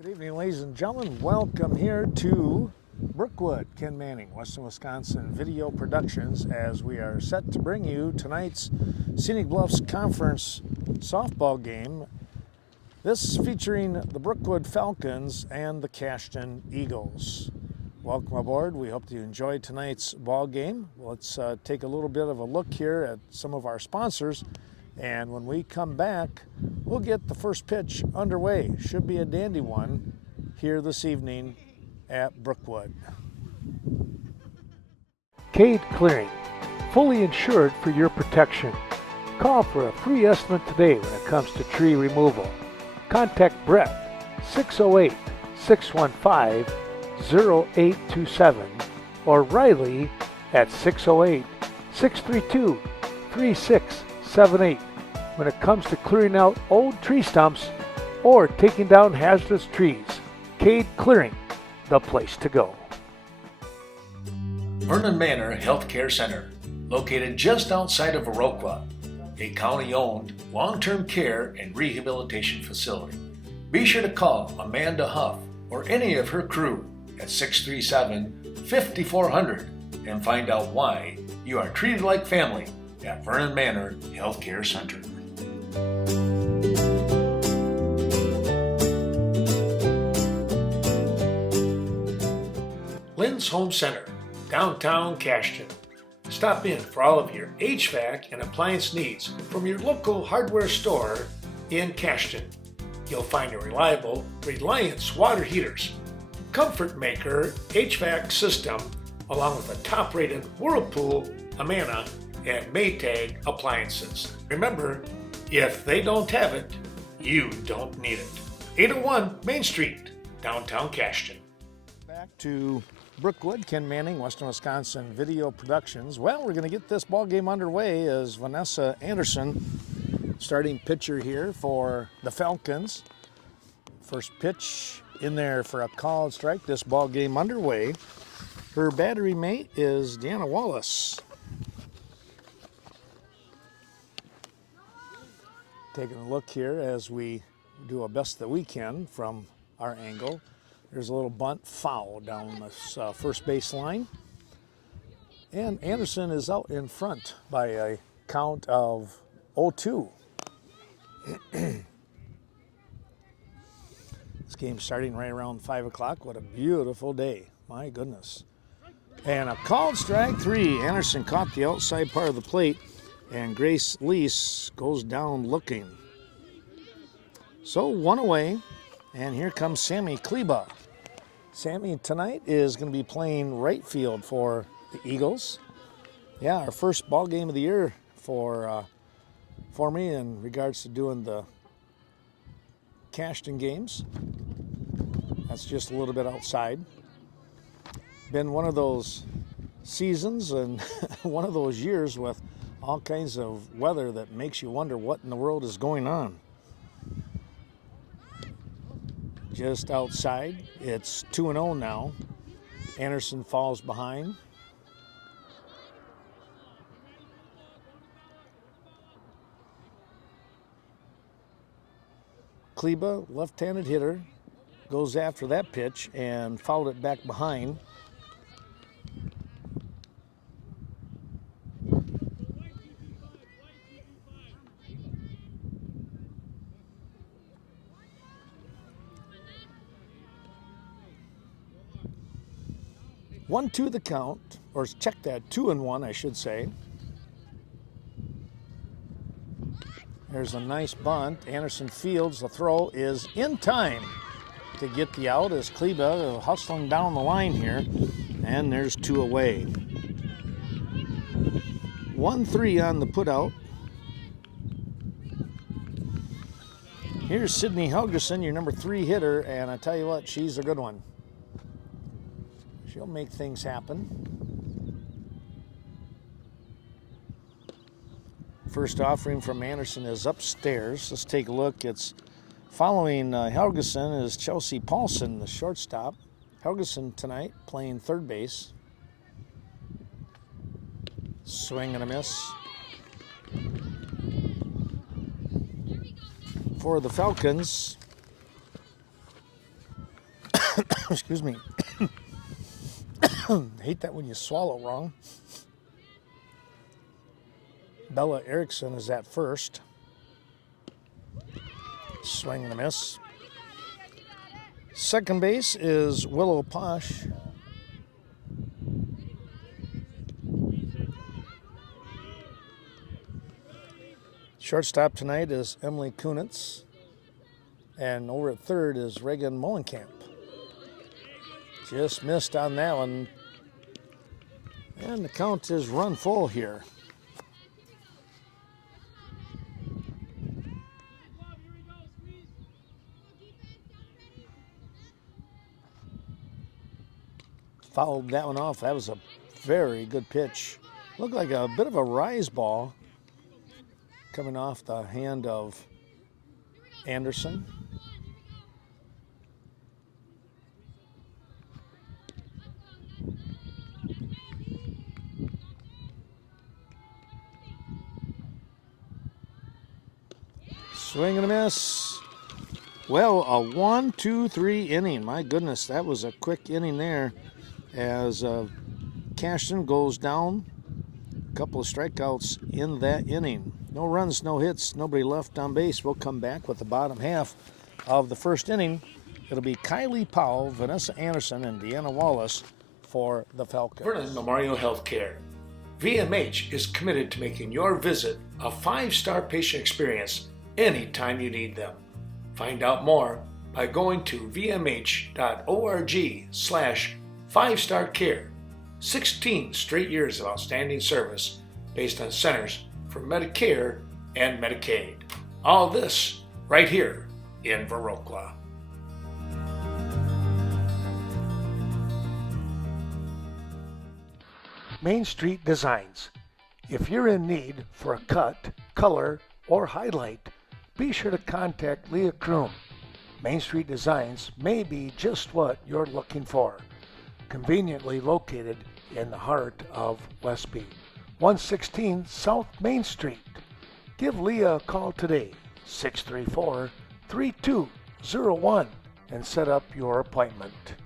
Good evening, ladies and gentlemen. Welcome here to Brookwood. Ken Manning, Western Wisconsin Video Productions, as we are set to bring you tonight's Scenic Bluffs Conference softball game. This featuring the Brookwood Falcons and the Cashton Eagles. Welcome aboard. We hope that you enjoyed tonight's ball game. Let's take a little bit of a look here at some of our sponsors. And when we come back, we'll get the first pitch underway. Should be a dandy one here this evening at Brookwood. Cade Clearing, fully insured for your protection. Call for a free estimate today when it comes to tree removal. Contact Brett, 608-615-0827, or Riley at 608-632-3678 when it comes to clearing out old tree stumps or taking down hazardous trees. Cade Clearing, the place to go. Vernon Manor Healthcare Center, located just outside of Viroqua, a county-owned long-term care and rehabilitation facility. Be sure to call Amanda Huff or any of her crew at 637-5400 and find out why you are treated like family at Vernon Manor Healthcare Center. Lynn's Home Center, downtown Cashton. Stop in for all of your HVAC and appliance needs from your local hardware store in Cashton. You'll find a reliable Reliance water heaters, Comfort Maker HVAC system, along with a top-rated Whirlpool, Amana, and Maytag appliances. Remember, if they don't have it, you don't need it. 801 Main Street, downtown Cashton. Back to Brookwood, Ken Manning, Western Wisconsin Video Productions. Well, we're going to get this ball game underway as Vanessa Anderson, starting pitcher here for the Falcons. First pitch in there for a called strike. This ball game underway. Her battery mate is Deanna Wallace. Taking a look here as we do our best that we can from our angle. There's a little bunt foul down this first base line. And Anderson is out in front by a count of 0-2. This game's starting right around 5 o'clock. What a beautiful day. My goodness. And a called strike 3. Anderson caught the outside part of the plate, and Grace Lease goes down looking. So 1 away, and here comes Sammy Kleba. Sammy tonight is going to be playing right field for the Eagles. Yeah, our first ball game of the year for me in regards to doing the Cashton games. That's just a little bit outside. Been one of those seasons and one of those years with all kinds of weather that makes you wonder what in the world is going on. Just outside, it's 2-0 now. Anderson falls behind. Kleba, left-handed hitter, goes after that pitch and fouled it back behind. One, two the count, or check that, 2-1, I should say. There's a nice bunt. Anderson fields. The throw is in time to get the out as Kleba hustling down the line here. And there's 2 away. 1-3 on the putout. Here's Sydney Helgerson, your number 3 hitter, and I tell you what, she's a good one. She'll make things happen. First offering from Anderson is upstairs. Let's take a look. It's following Helgeson is Chelsea Paulson, the shortstop. Helgeson tonight playing third base. Swing and a miss. For the Falcons, Excuse me. Hate that when you swallow wrong. Bella Erickson is at first. Swing and a miss. Second base is Willow Posh. Shortstop tonight is Emily Kunitz. And over at third is Reagan Molenkamp. Just missed on that one. And the count is run full here. Fouled that one off. That was a very good pitch. Looked like a bit of a rise ball coming off the hand of Anderson. Swing and a miss. Well, a 1-2-3 inning. My goodness, that was a quick inning there. As Cashton goes down, a couple of strikeouts in that inning. No runs, no hits, nobody left on base. We'll come back with the bottom half of the first inning. It'll be Kylie Powell, Vanessa Anderson, and Deanna Wallace for the Falcons. Vernon Memorial Healthcare. VMH is committed to making your visit a 5-star patient experience anytime you need them. Find out more by going to vmh.org/5starcare. 16 straight years of outstanding service based on Centers for Medicare and Medicaid. All this right here in Viroqua. Main Street Designs. If you're in need for a cut, color, or highlight, be sure to contact Leah Kroom. Main Street Designs may be just what you're looking for. Conveniently located in the heart of Westby, 116 South Main Street. Give Leah a call today, 634-3201, and set up your appointment.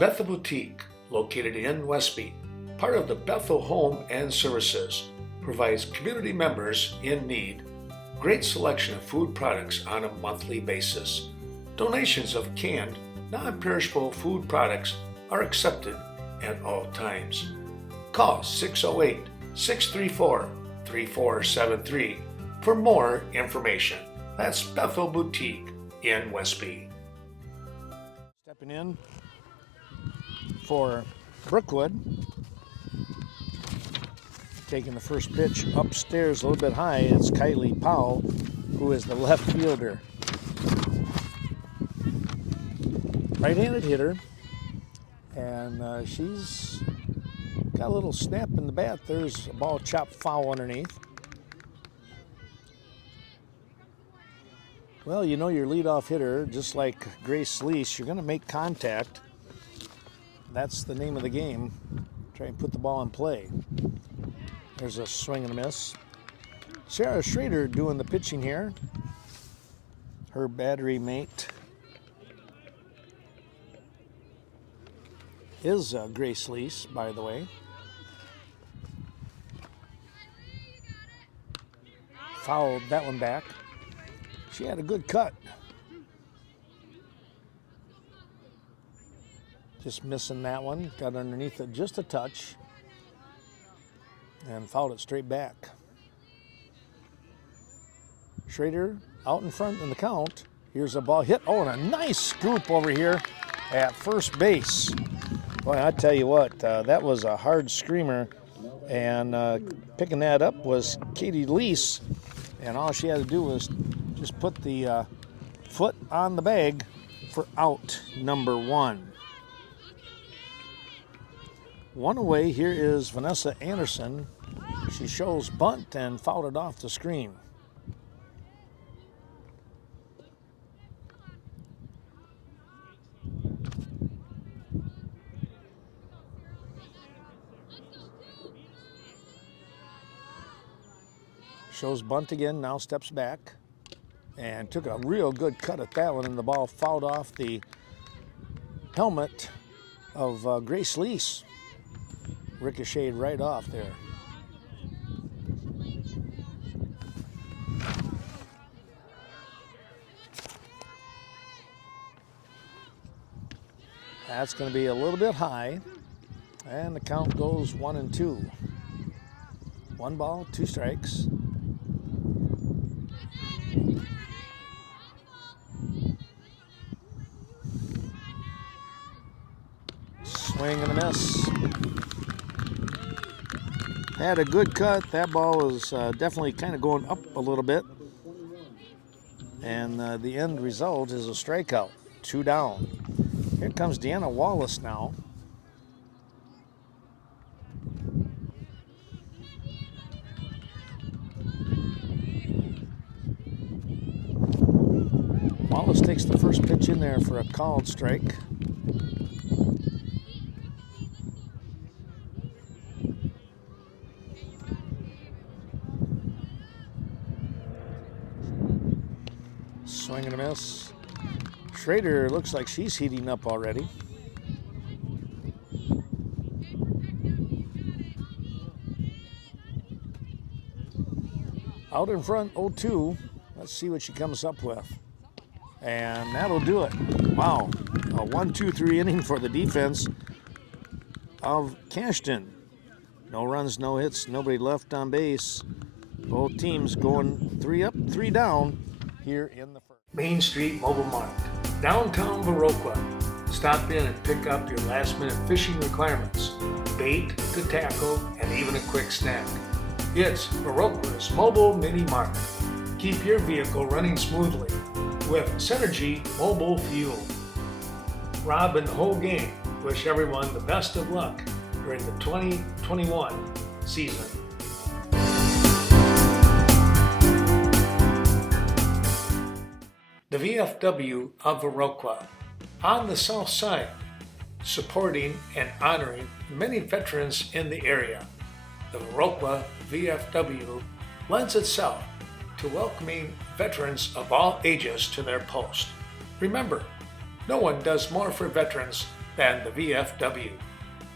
Bethel Boutique, located in Westby, part of the Bethel Home and Services, provides community members in need great selection of food products on a monthly basis. Donations of canned, non-perishable food products are accepted at all times. Call 608-634-3473 for more information. That's Bethel Boutique in Westby. Stepping in for Brookwood. Taking the first pitch upstairs a little bit high, it's Kylie Powell, who is the left fielder. Right-handed hitter, and she's got a little snap in the bat. There's a ball chopped foul underneath. Well, you know your leadoff hitter, just like Grace Lease, you're going to make contact. That's the name of the game. Try and put the ball in play. There's a swing and a miss. Sarah Schrader doing the pitching here. Her battery mate is Grace Lease, by the way. Fouled that one back. She had a good cut. Just missing that one. Got underneath it just a touch. And fouled it straight back. Schrader out in front in the count. Here's a ball hit. Oh, and a nice scoop over here at first base. Boy, I tell you what, that was a hard screamer. And picking that up was Katie Lease. And all she had to do was just put the foot on the bag for out number one. One away, here is Vanessa Anderson. She shows bunt and fouled it off the screen. Shows bunt again, now steps back. and took a real good cut at that one, and the ball fouled off the helmet of Grace Lease. Ricocheted right off there. That's going to be a little bit high, and the count goes 1-2. 1 ball, 2 strikes. Swing and a miss. Had a good cut. That ball is definitely kind of going up a little bit. And the end result is a strikeout. 2 down. Here comes Deanna Wallace now. Wallace takes the first pitch in there for a called strike. Swing and a miss. Schrader looks like she's heating up already. Out in front, 0-2. Let's see what she comes up with. And that'll do it. Wow. A 1-2-3 inning for the defense of Cashton. No runs, no hits, nobody left on base. Both teams going 3 up, 3 down here in the first. Main Street Mobile Mart, downtown Viroqua. Stop in and pick up your last-minute fishing requirements, bait to tackle, and even a quick snack. It's Viroqua's Mobile Mini Mart. Keep your vehicle running smoothly with Synergy Mobile Fuel. Rob and the whole gang wish everyone the best of luck during the 2021 season. The VFW of Viroqua, on the south side, supporting and honoring many veterans in the area. The Viroqua VFW lends itself to welcoming veterans of all ages to their post. Remember, no one does more for veterans than the VFW.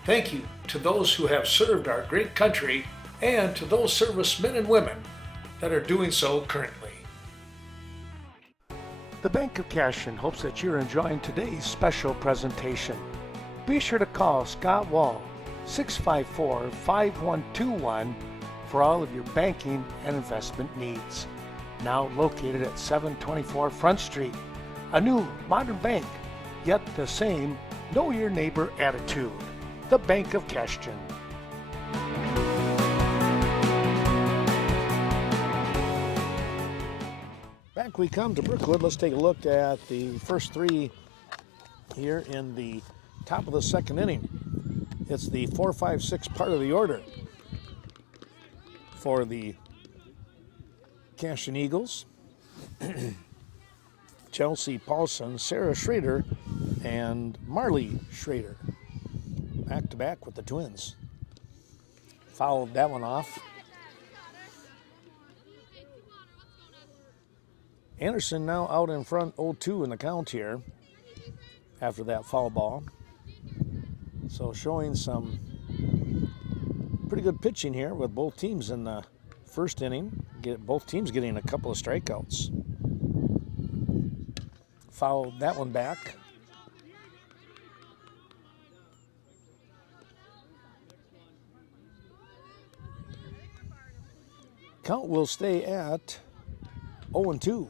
Thank you to those who have served our great country and to those servicemen and women that are doing so currently. The Bank of Cashton hopes that you're enjoying today's special presentation. Be sure to call Scott Wall, 654-5121 for all of your banking and investment needs. Now located at 724 Front Street, a new modern bank, yet the same know your neighbor attitude. The Bank of Cashton. Back we come to Brookwood. Let's take a look at the first 3 here in the top of the second inning. It's the 4, 5, 6 part of the order for the Cashton Eagles. Chelsea Paulson, Sarah Schrader, and Marley Schrader. Back to back with the Twins. Fouled that one off. Anderson now out in front, 0-2 in the count here after that foul ball. So showing some pretty good pitching here with both teams in the first inning. Both teams getting a couple of strikeouts. Fouled that one back. Count will stay at 0-2.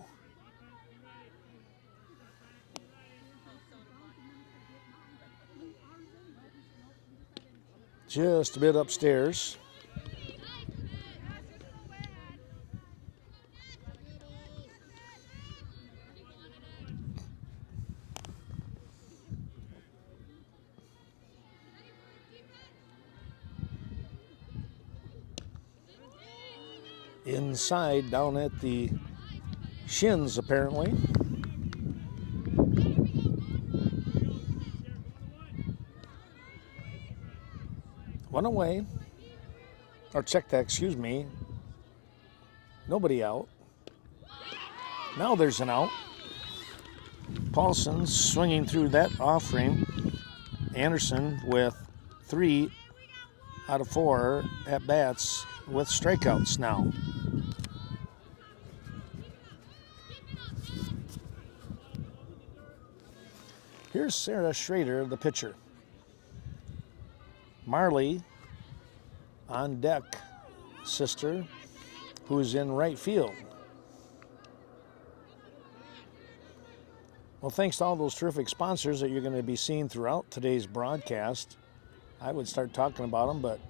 Just a bit upstairs. Inside, down at the shins, apparently. One away, or check that, excuse me. Nobody out. Now there's an out. Paulson swinging through that offering. Anderson with 3 out of 4 at bats with strikeouts now. Here's Sarah Schrader, the pitcher. Marley on deck, sister, who's in right field. Well, thanks to all those terrific sponsors that you're going to be seeing throughout today's broadcast. I would start talking about them, but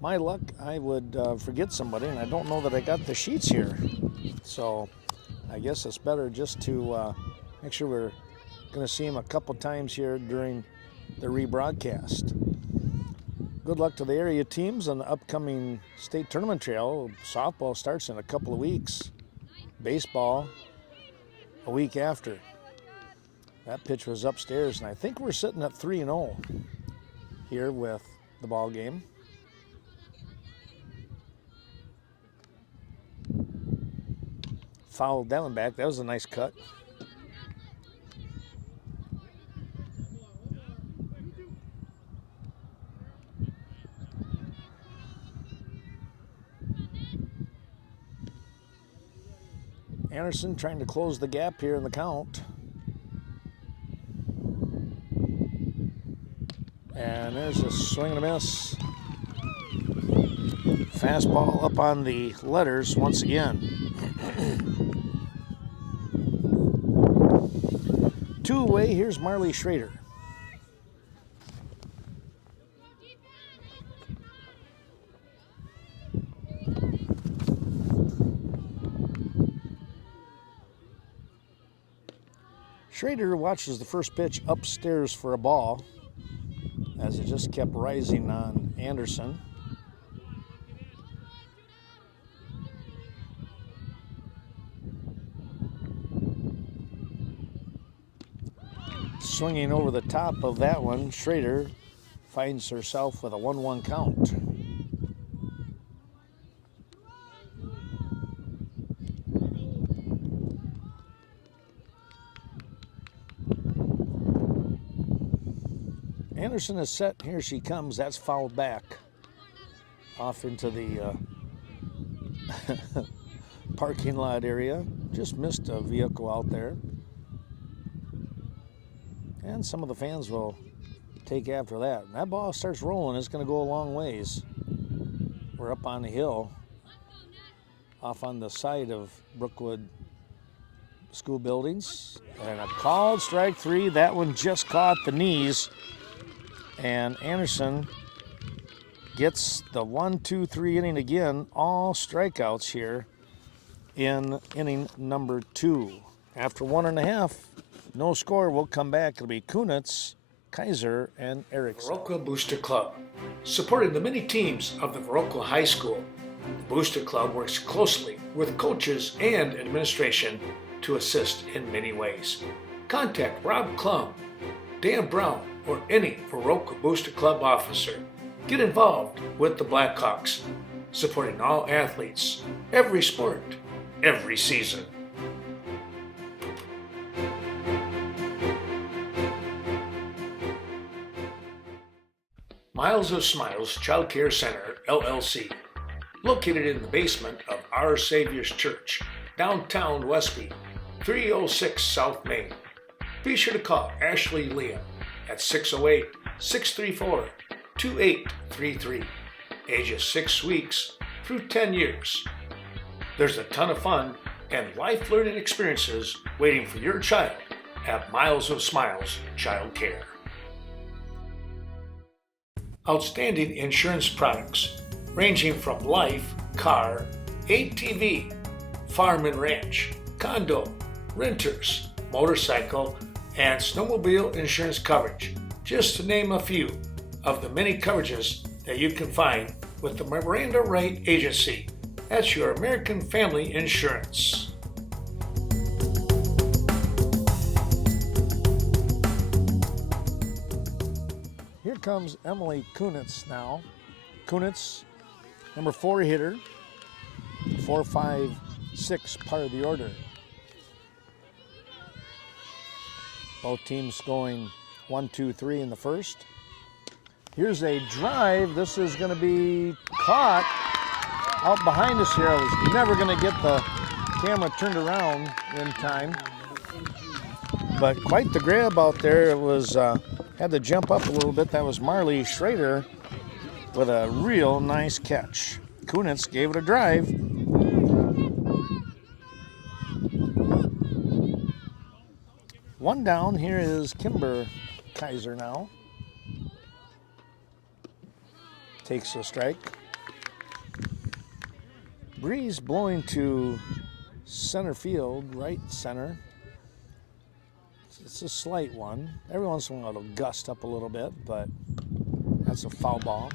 my luck, I would forget somebody, and I don't know that I got the sheets here. So I guess it's better just to make sure we're going to see them a couple times here during the rebroadcast. Good luck to the area teams on the upcoming state tournament trail. Softball starts in a couple of weeks. Baseball a week after. That pitch was upstairs, and I think we're sitting at 3-0 here with the ball game. Fouled that one back. That was a nice cut. Anderson trying to close the gap here in the count. And there's a swing and a miss. Fastball up on the letters once again. 2 away, here's Marley Schrader. Schrader watches the first pitch upstairs for a ball as it just kept rising on Anderson. Swinging over the top of that one, Schrader finds herself with a 1-1 count. Anderson is set. Here she comes. That's fouled back off into the parking lot area. Just missed a vehicle out there. And some of the fans will take after that. And that ball starts rolling. It's going to go a long ways. We're up on the hill off on the side of Brookwood school buildings. And a called strike 3. That one just caught the knees. And Anderson gets the 1-2-3 inning again. All strikeouts here in inning number 2. After 1.5, no score. We'll come back. It'll be Kunitz, Kaiser, and Erickson. Viroqua Booster Club. Supporting the many teams of the Viroqua High School, the Booster Club works closely with coaches and administration to assist in many ways. Contact Rob Klum, Dan Brown, or any Viroqua Booster Club officer. Get involved with the Blackhawks, supporting all athletes, every sport, every season. Miles of Smiles Child Care Center, LLC, located in the basement of Our Savior's Church, downtown Westby, 306 South Main. Be sure to call Ashley Liam at 608-634-2833, ages 6 weeks through 10 years. There's a ton of fun and life learning experiences waiting for your child at Miles of Smiles Child Care. Outstanding insurance products ranging from life, car, ATV, farm and ranch, condo, renters, motorcycle, and snowmobile insurance coverage, just to name a few of the many coverages that you can find with the Miranda Wright Agency. That's your American Family Insurance. Here comes Emily Kunitz now. Kunitz, number 4 hitter, 4-5-6 part of the order. Both teams going 1, 2, 3 in the first. Here's a drive. This is going to be caught out behind us here. I was never going to get the camera turned around in time. But quite the grab out there. It was, had to jump up a little bit. That was Marley Schrader with a real nice catch. Kunitz gave it a drive. One down. Here is Kimber Kaiser now. Takes a strike. Breeze blowing to center field, right center. It's a slight one. Every once in a while it'll gust up a little bit, but that's a foul ball.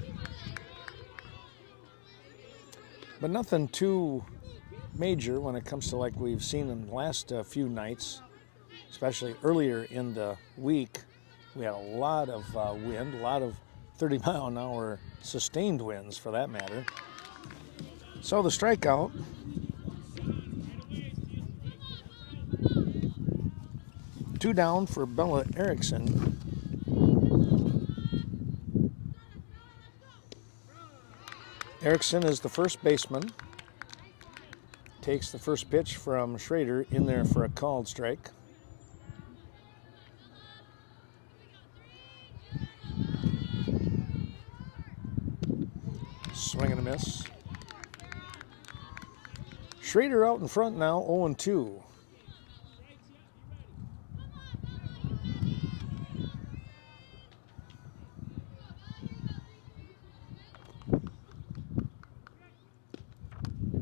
But nothing too major when it comes to like we've seen in the last few nights, especially earlier in the week. We had a lot of wind, a lot of 30-mile-an-hour sustained winds for that matter. So the strikeout. Two down for Bella Erickson. Erickson is the first baseman. Takes the first pitch from Schrader in there for a called strike. Swing and a miss. Schrader out in front now, 0-2.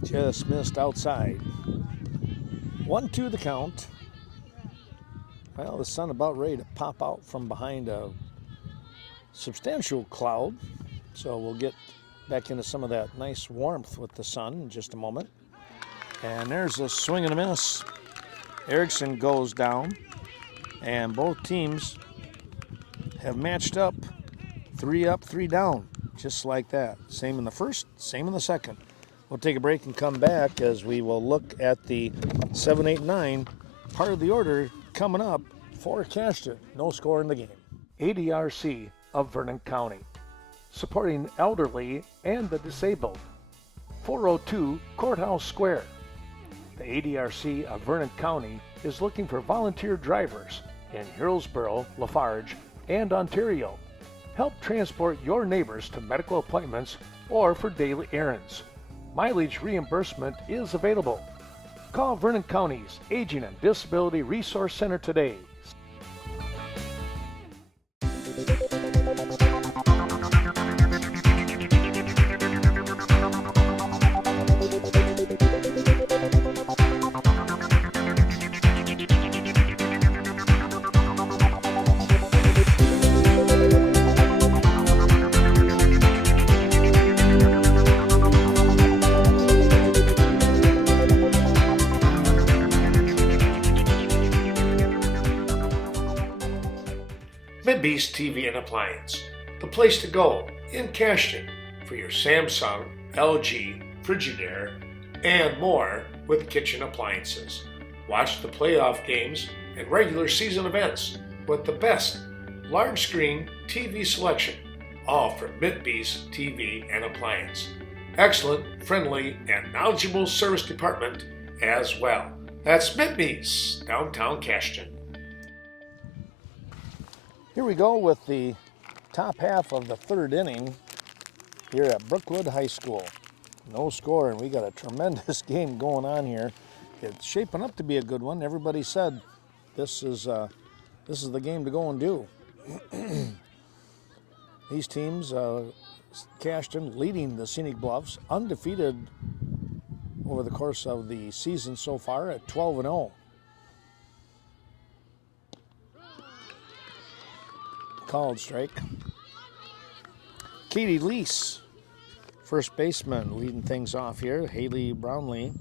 Just missed outside. 1-2 the count. Well, the sun about ready to pop out from behind a substantial cloud. So we'll get back into some of that nice warmth with the sun in just a moment. And there's a swing and a miss. Erickson goes down. And both teams have matched up. 3 up, 3 down. Just like that. Same in the first, same in the second. We'll take a break and come back as we will look at the 7, 8, 9 part of the order coming up for Cashton. No score in the game. ADRC of Vernon County, supporting elderly and the disabled. 402 Courthouse Square. The ADRC of Vernon County is looking for volunteer drivers in Hillsborough, Lafarge, and Ontario. Help transport your neighbors to medical appointments or for daily errands. Mileage reimbursement is available. Call Vernon County's Aging and Disability Resource Center today. Midbeast TV and Appliance, the place to go in Cashton for your Samsung, LG, Frigidaire, and more with kitchen appliances. Watch the playoff games and regular season events with the best large screen TV selection, all from Midbeast TV and Appliance. Excellent, friendly, and knowledgeable service department as well. That's Midbeast, downtown Cashton. Here we go with the top half of the third inning here at Brookwood High School. No score, and we got a tremendous game going on here. It's shaping up to be a good one. Everybody said this is the game to go and do. These teams, Cashton leading the Scenic Bluffs, undefeated over the course of the season so far at 12-0. Called strike. Katie Lease, first baseman, leading things off here. Haley Brownlee.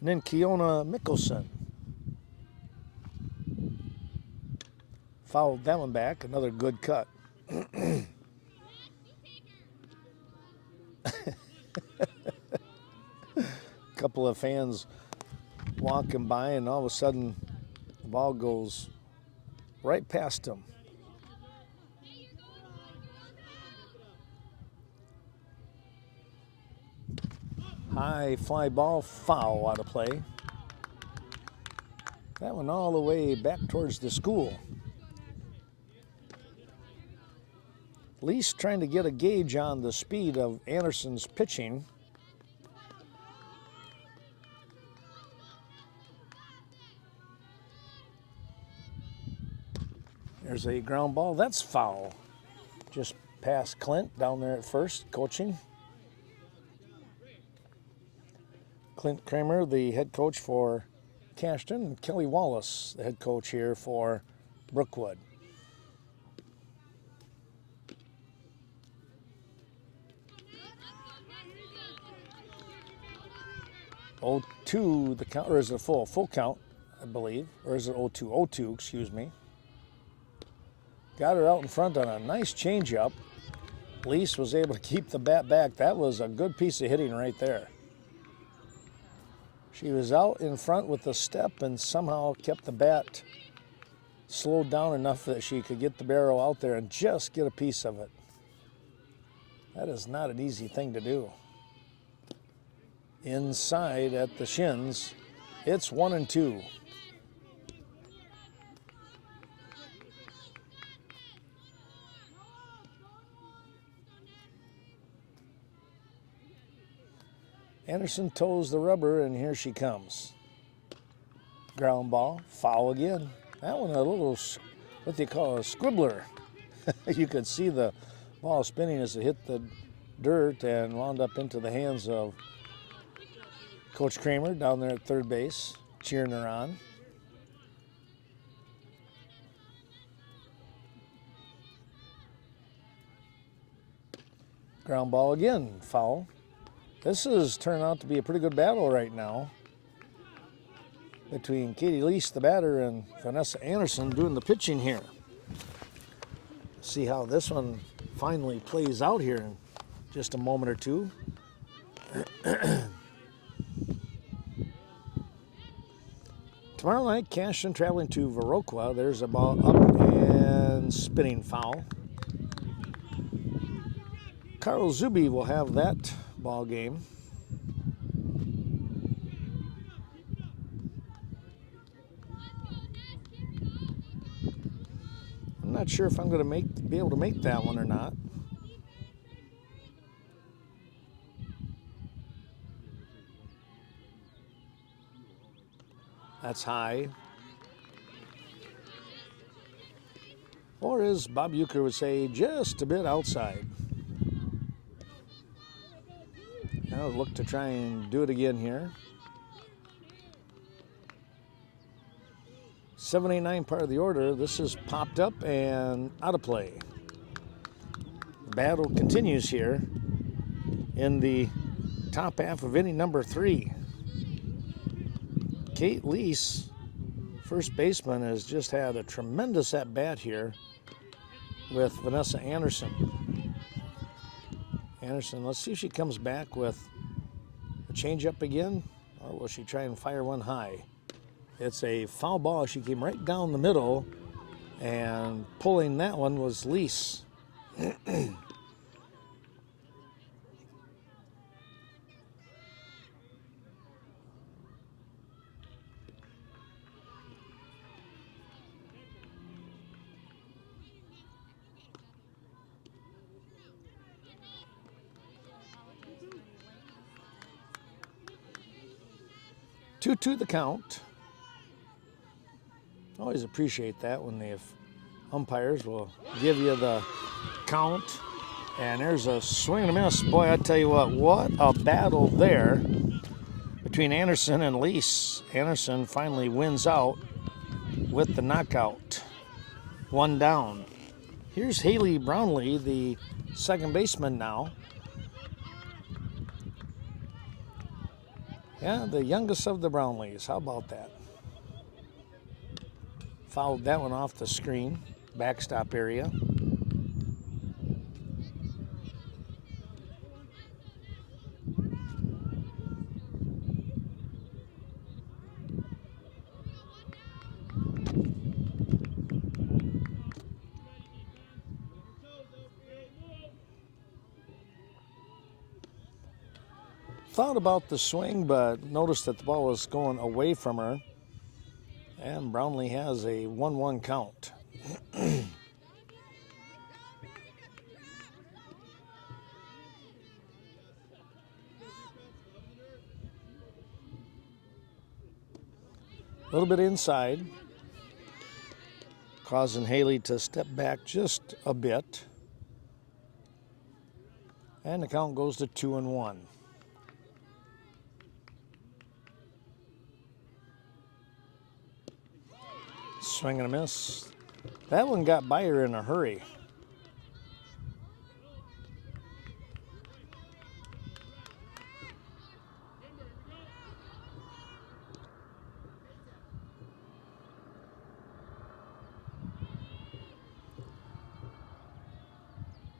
And then Keona Mickelson. Fouled that one back. Another good cut. Couple of fans walking by, and all of a sudden The ball goes right past him. High fly ball, foul out of play. That one all the way back towards the school. Least trying to get a gauge on the speed of Anderson's pitching. There's a ground ball. That's foul. Just past Clint down there at first, coaching. Clint Kramer, the head coach for Cashton, and Kelly Wallace, the head coach here for Brookwood. 0-2 the count, or is it a full count, I believe, or is it 0-2? 0-2, excuse me. Got her out in front on a nice changeup. Lease was able to keep the bat back. That was a good piece of hitting right there. She was out in front with the step and somehow kept the bat slowed down enough that she could get the barrel out there and just get a piece of it. That is not an easy thing to do. Inside at the shins, it's 1-2. Anderson toes the rubber, and here she comes. Ground ball, foul again. That one a little, what they call a squibbler. You could see the ball spinning as it hit the dirt and wound up into the hands of Coach Kramer down there at third base, cheering her on. Ground ball again, foul. This has turned out to be a pretty good battle right now between Katie Lease, the batter, and Vanessa Anderson doing the pitching here. See how this one finally plays out here in just a moment or two. Tomorrow night, Cashton traveling to Viroqua. There's a ball up and spinning foul. Carl Zuby will have that ball game. I'm not sure if I'm going to be able to make that one or not. That's high. Or as Bob Euchre would say, just a bit outside. Now look to try and do it again here. 7, 8, 9 part of the order. This is popped up and out of play. The battle continues here in the top half of inning number 3. Kate Lease, first baseman, has just had a tremendous at-bat here with Vanessa Anderson. Anderson, let's see if she comes back with a changeup again, or will she try and fire one high? It's a foul ball. She came right down the middle, and pulling that one was Lease. 2-2 the count. Always appreciate that when the umpires will give you the count. And there's a swing and a miss. Boy, I tell you what a battle there between Anderson and Lease. Anderson finally wins out with the knockout. 1 down. Here's Haley Brownlee, the second baseman now. Yeah, the youngest of the Brownlees. How about that? Fouled that one off the screen, backstop area. thought about the swing, but noticed that the ball was going away from her. And Brownlee has a 1-1 count. A little bit inside, causing Haley to step back just a bit. And the count goes to 2-1. Swing and a miss. That one got by her in a hurry.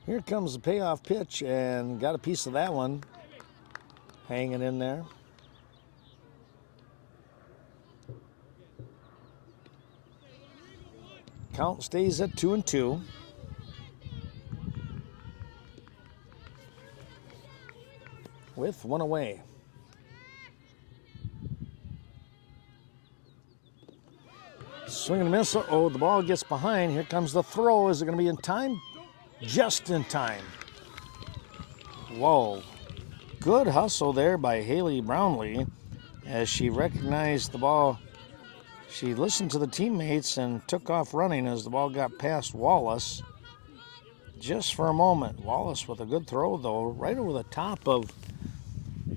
Here comes the payoff pitch, and got a piece of that one hanging in there. Count stays at 2-2. With one away. Swing and a miss. Oh, the ball gets behind. Here comes the throw. Is it going to be in time? Just in time. Whoa. Good hustle there by Haley Brownlee as she recognized the ball. She listened to the teammates and took off running as the ball got past Wallace. Just for a moment. Wallace with a good throw, though, right over the top of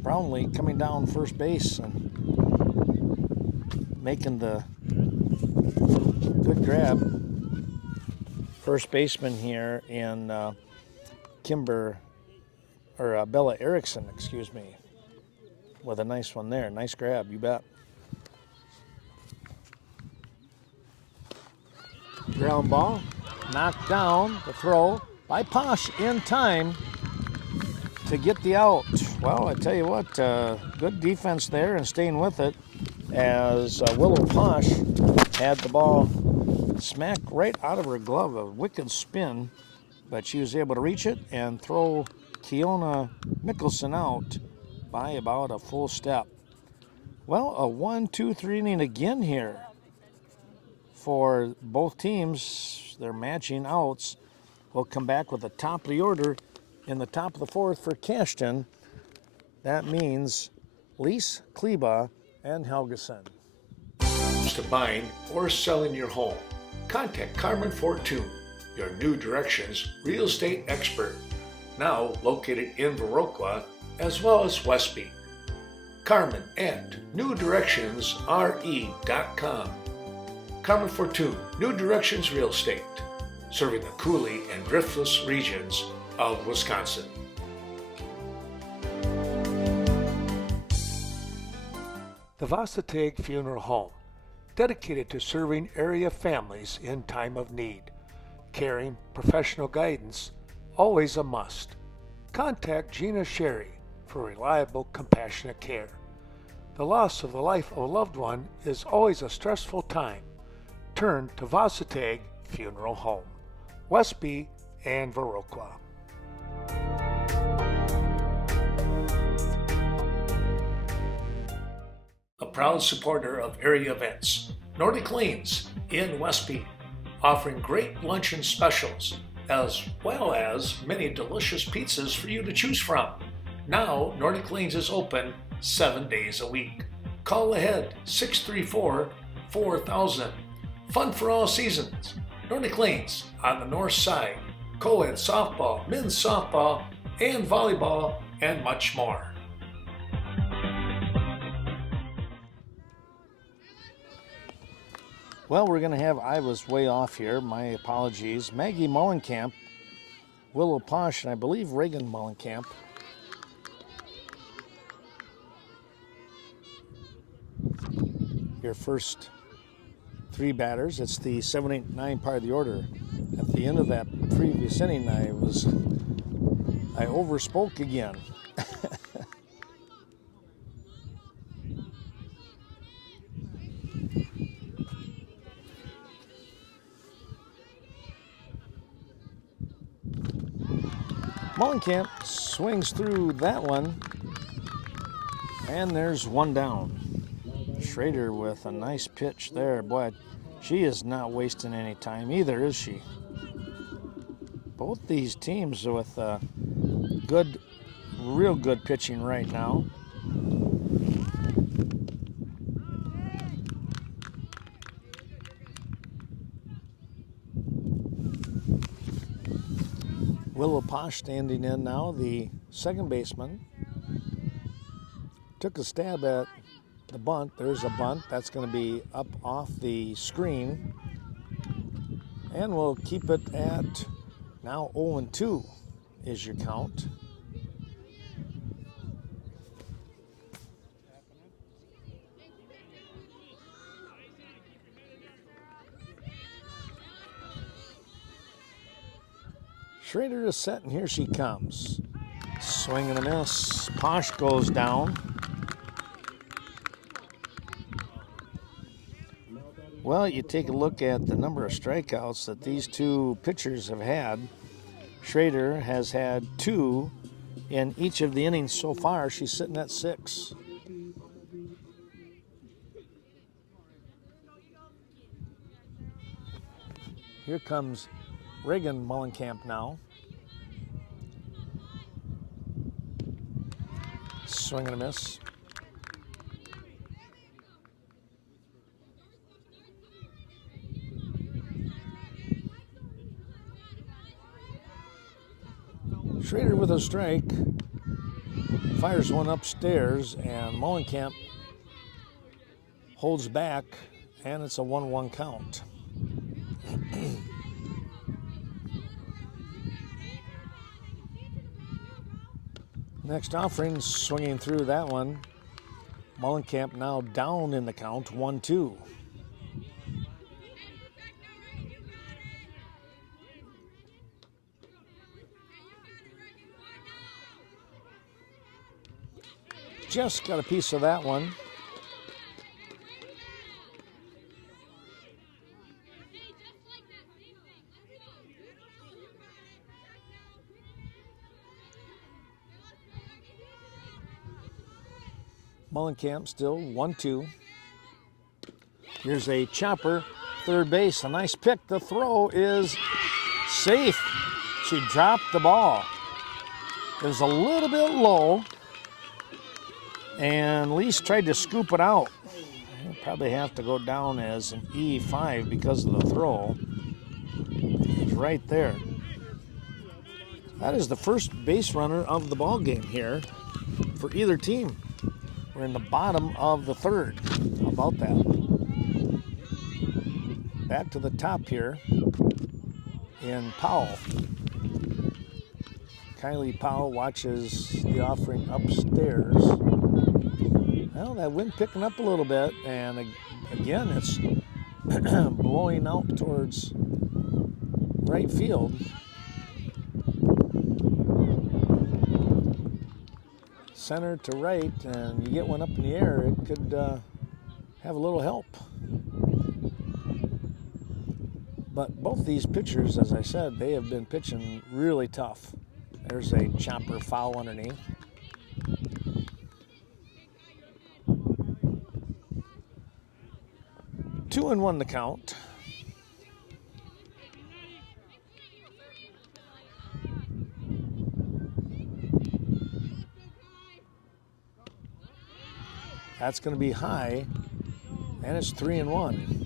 Brownlee coming down first base and making the good grab. First baseman here in Bella Erickson, excuse me, with a nice one there. Nice grab, you bet. Ground ball, knocked down, the throw by Posh in time to get the out. Well, I tell you what, good defense there and staying with it as Willow Posh had the ball smack right out of her glove, a wicked spin, but she was able to reach it and throw Keona Mickelson out by about a full step. Well, a 1-2-3 inning again here for both teams. They're matching outs. We'll come back with the top of the order in the top of the fourth for Cashton. That means Lise, Kleba, and Helgeson. To buying or selling your home, contact Carmen Fortune, your New Directions real estate expert, now located in Viroqua as well as Westby. Carmen at newdirectionsre.com. Carmen Fortune, New Directions Real Estate, serving the Cooley and Driftless regions of Wisconsin. The Varsity Funeral Home, dedicated to serving area families in time of need. Caring, professional guidance, always a must. Contact Gina Sherry for reliable, compassionate care. The loss of the life of a loved one is always a stressful time. Turn to Varsity Funeral Home, Westby and Viroqua. A proud supporter of area events, Nordic Lanes in Westby, offering great luncheon specials as well as many delicious pizzas for you to choose from. Now, Nordic Lanes is open 7 days a week. Call ahead 634-4000. Fun for all seasons. Nordic Lanes on the north side. Co-ed softball, men's softball, and volleyball, and much more. Well, we're going to have, I was way off here, my apologies. Maggie Mullenkamp, Willow Posh, and I believe Reagan Mullenkamp. Your first three batters. It's the 7, 8, 9 part of the order. At the end of that previous inning, I overspoke again. Mullenkamp swings through that one And there's one down. Schrader with a nice pitch there. Boy, she is not wasting any time either, is she? Both these teams with good, real good pitching right now. Willow Posh standing in now, the second baseman. Took a stab at the bunt. There's a bunt. That's going to be up off the screen. And we'll keep it at now 0-2 is your count. Schrader is set, and here she comes. Swing and a miss. Posh goes down. Well, you take a look at the number of strikeouts that these two pitchers have had. Schrader has had 2 in each of the innings so far. She's sitting at 6. Here comes Reagan Mullenkamp now. Swing and a miss. Schrader with a strike. Fires one upstairs, and Mullenkamp holds back, and it's a 1-1 count. Next offering, swinging through that one. Mullenkamp now down in the count, 1-2. Just got a piece of that one. Mullenkamp still 1-2. Here's a chopper, third base, a nice pick. The throw is safe. She dropped the ball. It was a little bit low, and Lease tried to scoop it out. He'll probably have to go down as an E5 because of the throw. It's right there. That is the first base runner of the ball game here for either team. We're in the bottom of the third. How about that? Back to the top here in Powell. Kylie Powell watches the offering upstairs. Well, that wind picking up a little bit, and again, it's blowing out towards right field. Center to right, and you get one up in the air, it could have a little help. But both these pitchers, as I said, they have been pitching really tough. There's a chopper foul underneath. Two and one to count. That's going to be high, and it's 3-1.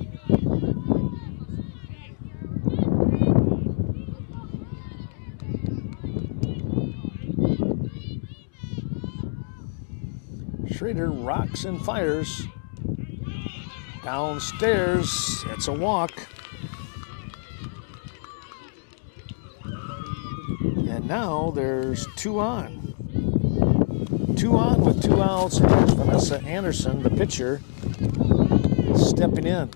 Schrader rocks and fires. Downstairs, it's a walk. And now there's 2 on. 2 on with 2 outs. Here's Vanessa Anderson, the pitcher, stepping in.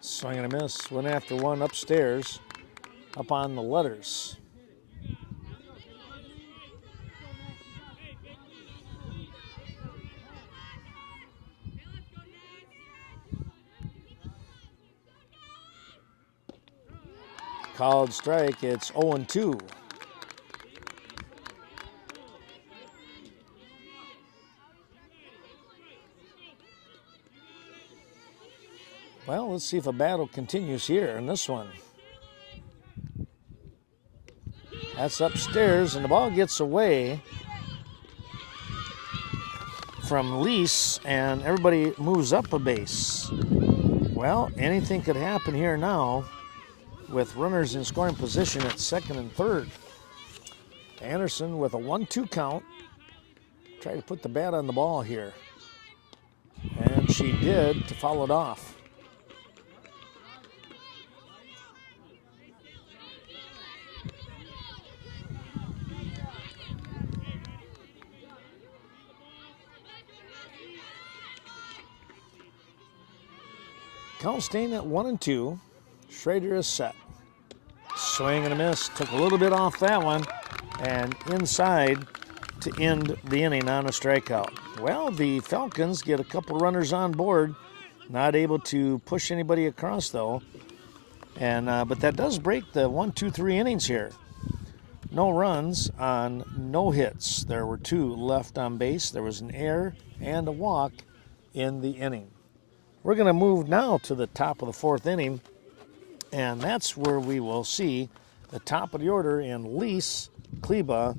Swing and a miss. 1 after 1 upstairs, up on the letters. Called strike. It's 0-2. Well, let's see if a battle continues here in this one. That's upstairs, and the ball gets away from Lease, and everybody moves up a base. Well, anything could happen here now with runners in scoring position at second and third. Anderson with a 1-2 count. Try to put the bat on the ball here. And she did to foul it off. Count staying at 1-2. Schrader is set. Swing and a miss. Took a little bit off that one. And inside to end the inning on a strikeout. Well, the Falcons get a couple runners on board. Not able to push anybody across, though. And but that does break the 1, 2, 3 innings here. No runs on no hits. There were 2 left on base. There was an error and a walk in the inning. We're going to move now to the top of the 4th inning, and that's where we will see the top of the order in Lease, Kleba,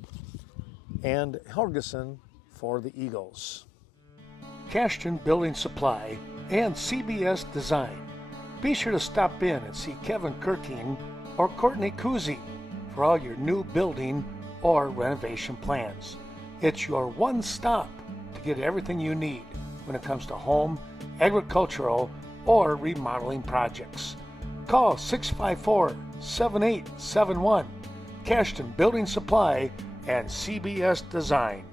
and Helgeson for the Eagles. Cashton Building Supply and CBS Design. Be sure to stop in and see Kevin Kirking or Courtney Kuzi for all your new building or renovation plans. It's your one stop to get everything you need when it comes to home, agricultural, or remodeling projects. Call 654-7871, Cashton Building Supply and CBS Design.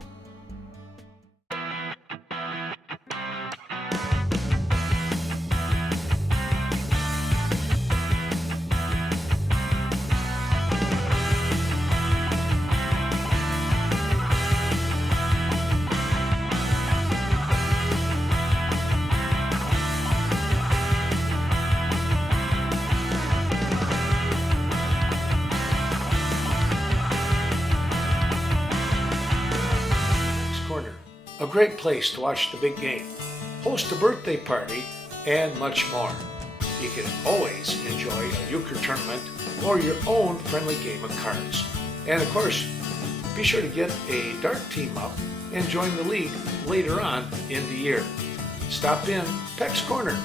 A great place to watch the big game, host a birthday party, and much more. You can always enjoy a euchre tournament or your own friendly game of cards. And of course, be sure to get a dart team up and join the league later on in the year. Stop in Peck's Corner,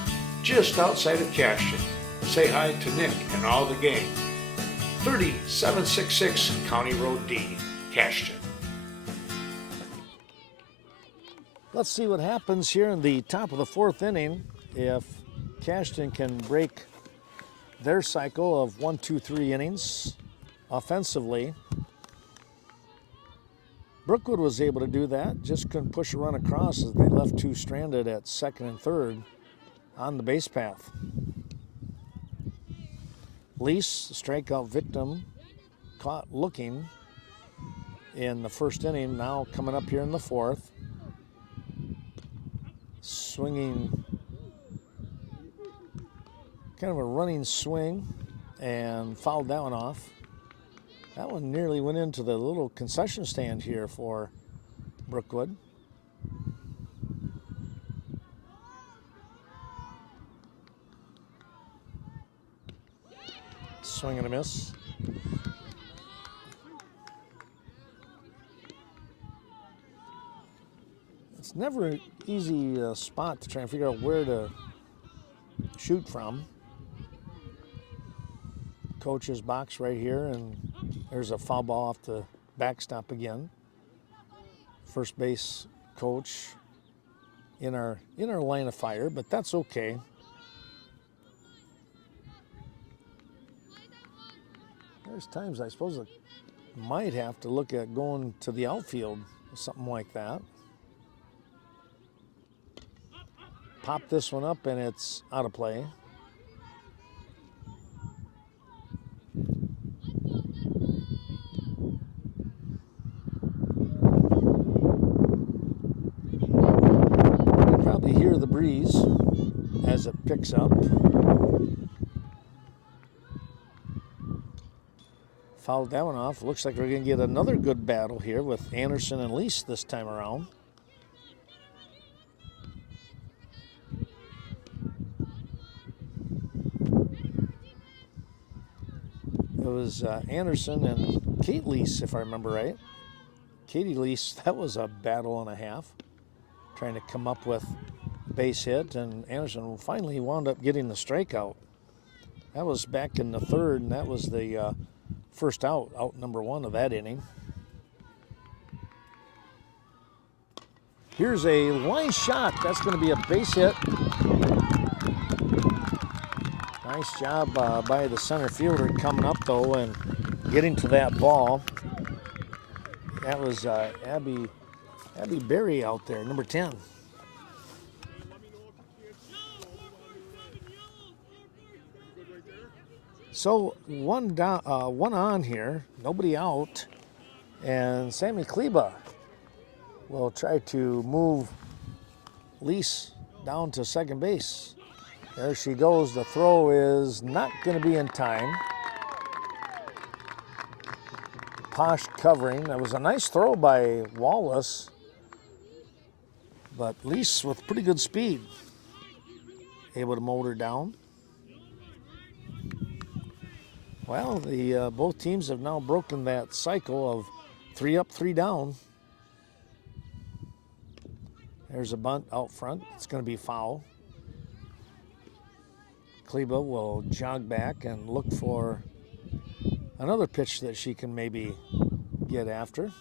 just outside of Cashton. Say hi to Nick and all the gang. 3766 County Road D, Cashton. Let's see what happens here in the top of the 4th inning if Cashton can break their cycle of 1, 2, 3 innings offensively. Brookwood was able to do that, just couldn't push a run across as they left 2 stranded at second and third on the base path. Lease, the strikeout victim, caught looking in the 1st inning, now coming up here in the 4th. Swinging, kind of a running swing, and fouled that one off. That one nearly went into the little concession stand here for Brookwood. Swing and a miss. It's never an easy spot to try and figure out where to shoot from. Coach's box right here, and there's a foul ball off the backstop again. First base coach in our line of fire, but that's okay. There's times I suppose I might have to look at going to the outfield or something like that. Pop this one up and it's out of play. You can probably hear the breeze as it picks up. Fouled that one off. Looks like we're going to get another good battle here with Anderson and Lease this time around. It was Anderson and Kate Lease, if I remember right. Katie Lease, that was a battle and a half, trying to come up with base hit, and Anderson finally wound up getting the strikeout. That was back in the third, and that was the first out number one of that inning. Here's a line shot. That's going to be a base hit. Nice job by the center fielder coming up, though, and getting to that ball. That was Abby Berry out there, number 10. So one down, one on here, nobody out, and Sammy Kleba will try to move Lease down to second base. There she goes. The throw is not going to be in time. Posh covering. That was a nice throw by Wallace, but Lease with pretty good speed, able to motor down. Well, the both teams have now broken that cycle of 3 up, 3 down. There's a bunt out front. It's going to be foul. Kleba will jog back and look for another pitch that she can maybe get after.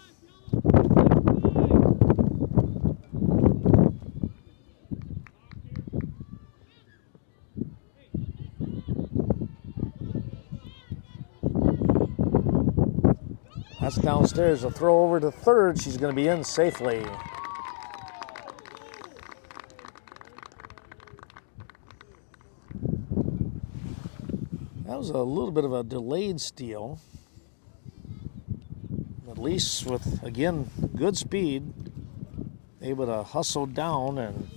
That's downstairs. A throw over to third. She's going to be in safely. That was a little bit of a delayed steal. At least with, again, good speed, able to hustle down, and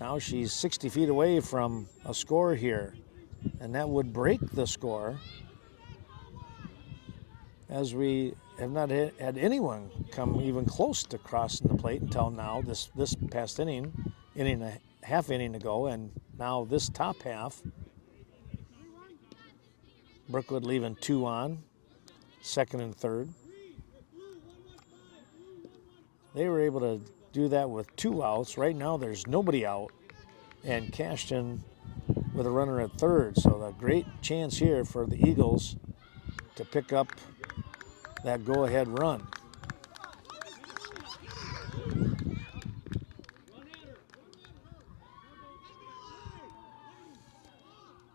now she's 60 feet away from a score here. And that would break the score, as we have not had anyone come even close to crossing the plate until now, this past inning and a half inning ago, and now this top half. Brookwood leaving 2 on, second and third. They were able to do that with 2 outs. Right now there's nobody out, and Cashton with a runner at third. So a great chance here for the Eagles to pick up that go-ahead run.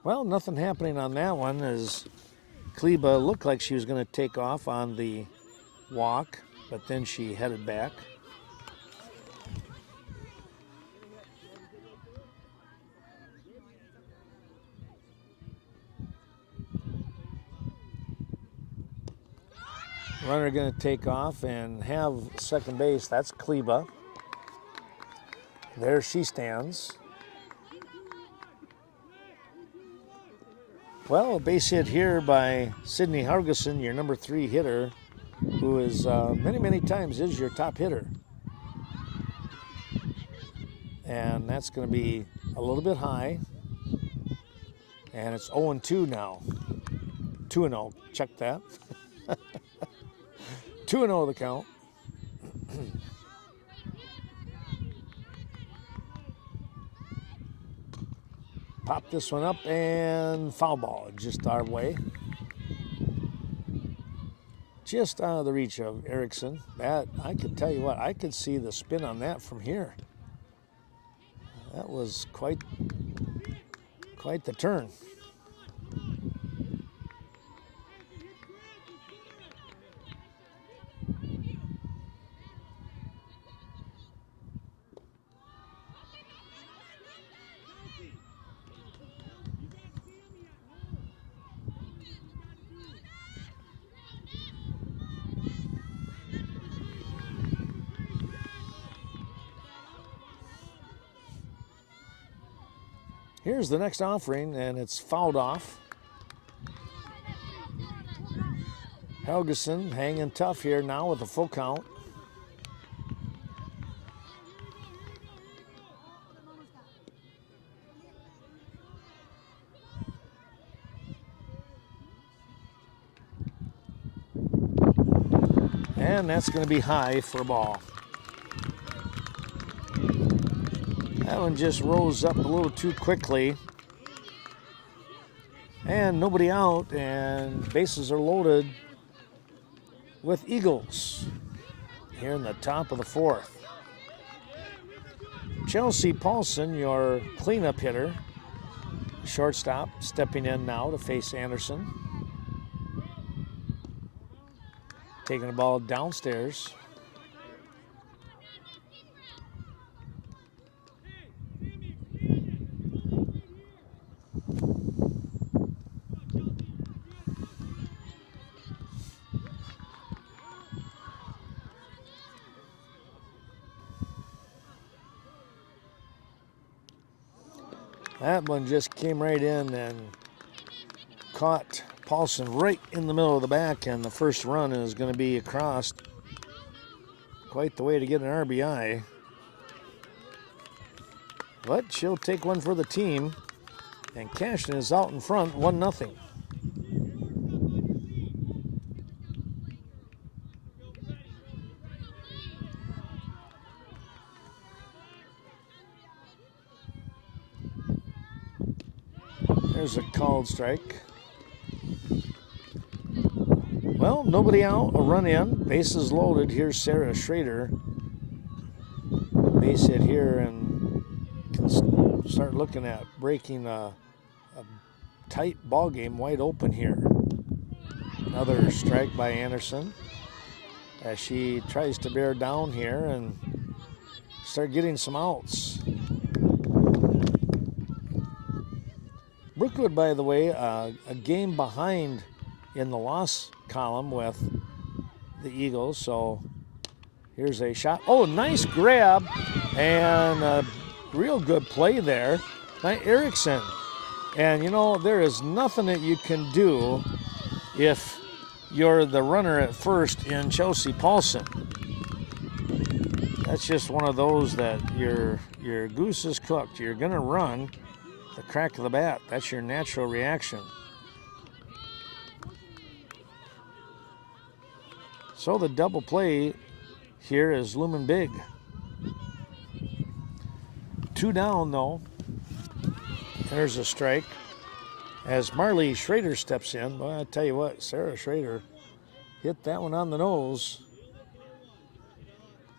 Well, nothing happening on that one, as Kleba looked like she was going to take off on the walk, but then she headed back. Runner going to take off and have second base. That's Kleba. There she stands. Well, a base hit here by Sydney Hargison, your number 3 hitter, who is many times is your top hitter. And that's going to be a little bit high. And it's 0-2 now. 2-0. Check that. 2-0 the count. Pop this one up, and foul ball just our way. Just out of the reach of Erickson. That, I could tell you what, I could see the spin on that from here. That was quite the turn. Here's the next offering, and it's fouled off. Helgeson hanging tough here now with a full count. And that's going to be high for a ball. That one just rose up a little too quickly. And nobody out, and bases are loaded with Eagles here in the top of the fourth. Chelsea Paulson, your cleanup hitter, shortstop, stepping in now to face Anderson. Taking the ball downstairs. That one just came right in and caught Paulson right in the middle of the back, and the first run is going to be across. Quite the way to get an RBI. But she'll take one for the team, and Cashton is out in front, 1-0. There's a called strike. Well, nobody out, a run in, bases loaded. Here's Sarah Schrader. Base hit here and can start looking at breaking a tight ball game wide open here. Another strike by Anderson as she tries to bear down here and start getting some outs. Brookwood, by the way, a game behind in the loss column with the Eagles. So here's a shot. Oh, nice grab and a real good play there by Erickson. And you know, there is nothing that you can do if you're the runner at first in Chelsea Paulson. That's just one of those that your goose is cooked. You're gonna run the crack of the bat. That's your natural reaction. So the double play here is looming big. 2 down though. There's a strike as Marley Schrader steps in. Well, I tell you what, Sarah Schrader hit that one on the nose.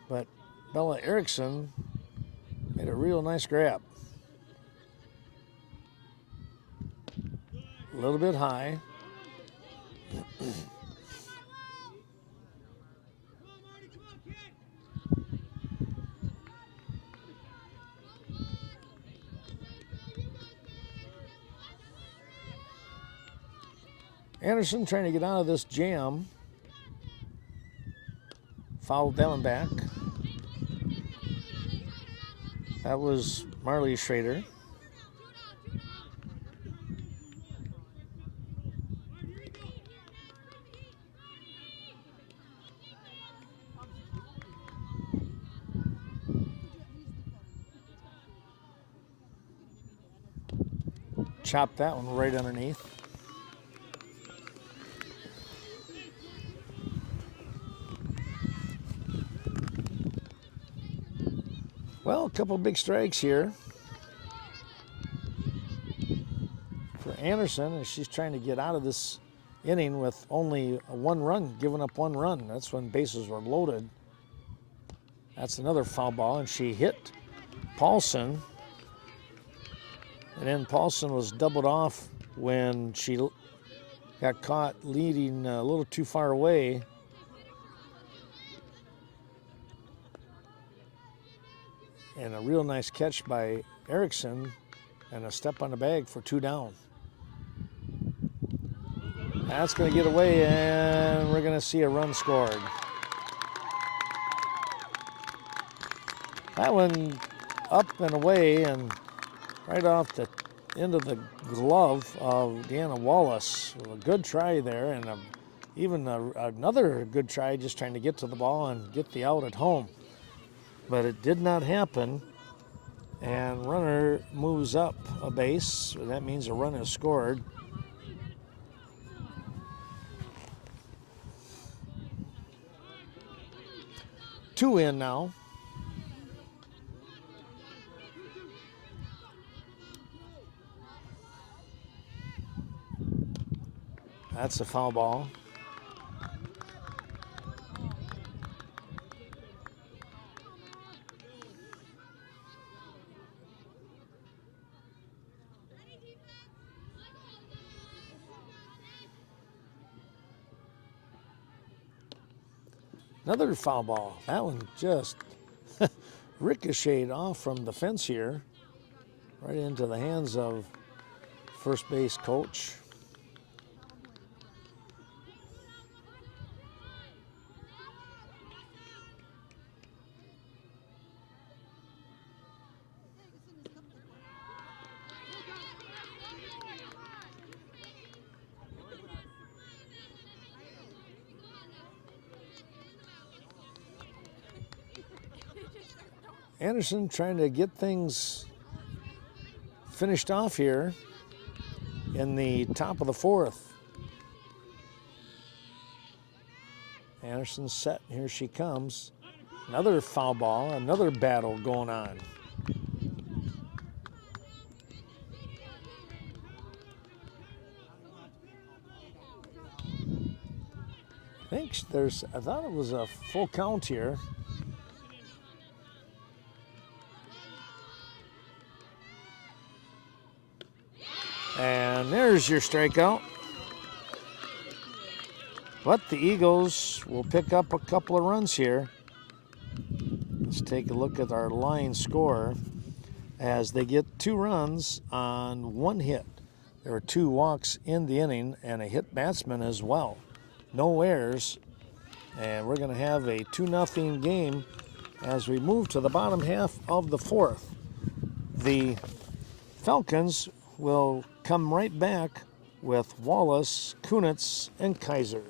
But Bella Erickson made a real nice grab. A little bit high. Anderson trying to get out of this jam. Fouled that one back. That was Marley Schrader. Chopped that one right underneath. Well, a couple big strikes here for Anderson as she's trying to get out of this inning with only a 1 run, giving up 1 run. That's when bases were loaded. That's another foul ball, and she hit Paulson. And then Paulson was doubled off when she got caught leading a little too far away. And a real nice catch by Erickson and a step on the bag for 2 down. That's going to get away, and we're going to see a run scored. That one up and away and right off the end of the glove of Deanna Wallace. A good try there and a even another good try just trying to get to the ball and get the out at home. But it did not happen, and runner moves up a base. That means a run is scored. Two in now. That's a foul ball. Another foul ball. That one just ricocheted off from the fence here, right into the hands of first base coach. Anderson trying to get things finished off here in the top of the fourth. Anderson set, here she comes. Another foul ball, another battle going on. I thought it was a full count here. And there's your strikeout. But the Eagles will pick up a couple of runs here. Let's take a look at our line score as they get 2 runs on 1 hit. There were 2 walks in the inning and a hit batsman as well. No errors. And we're going to have a 2-0 game as we move to the bottom half of the fourth. The Falcons will come right back with Wallace, Kunitz, and Kaiser.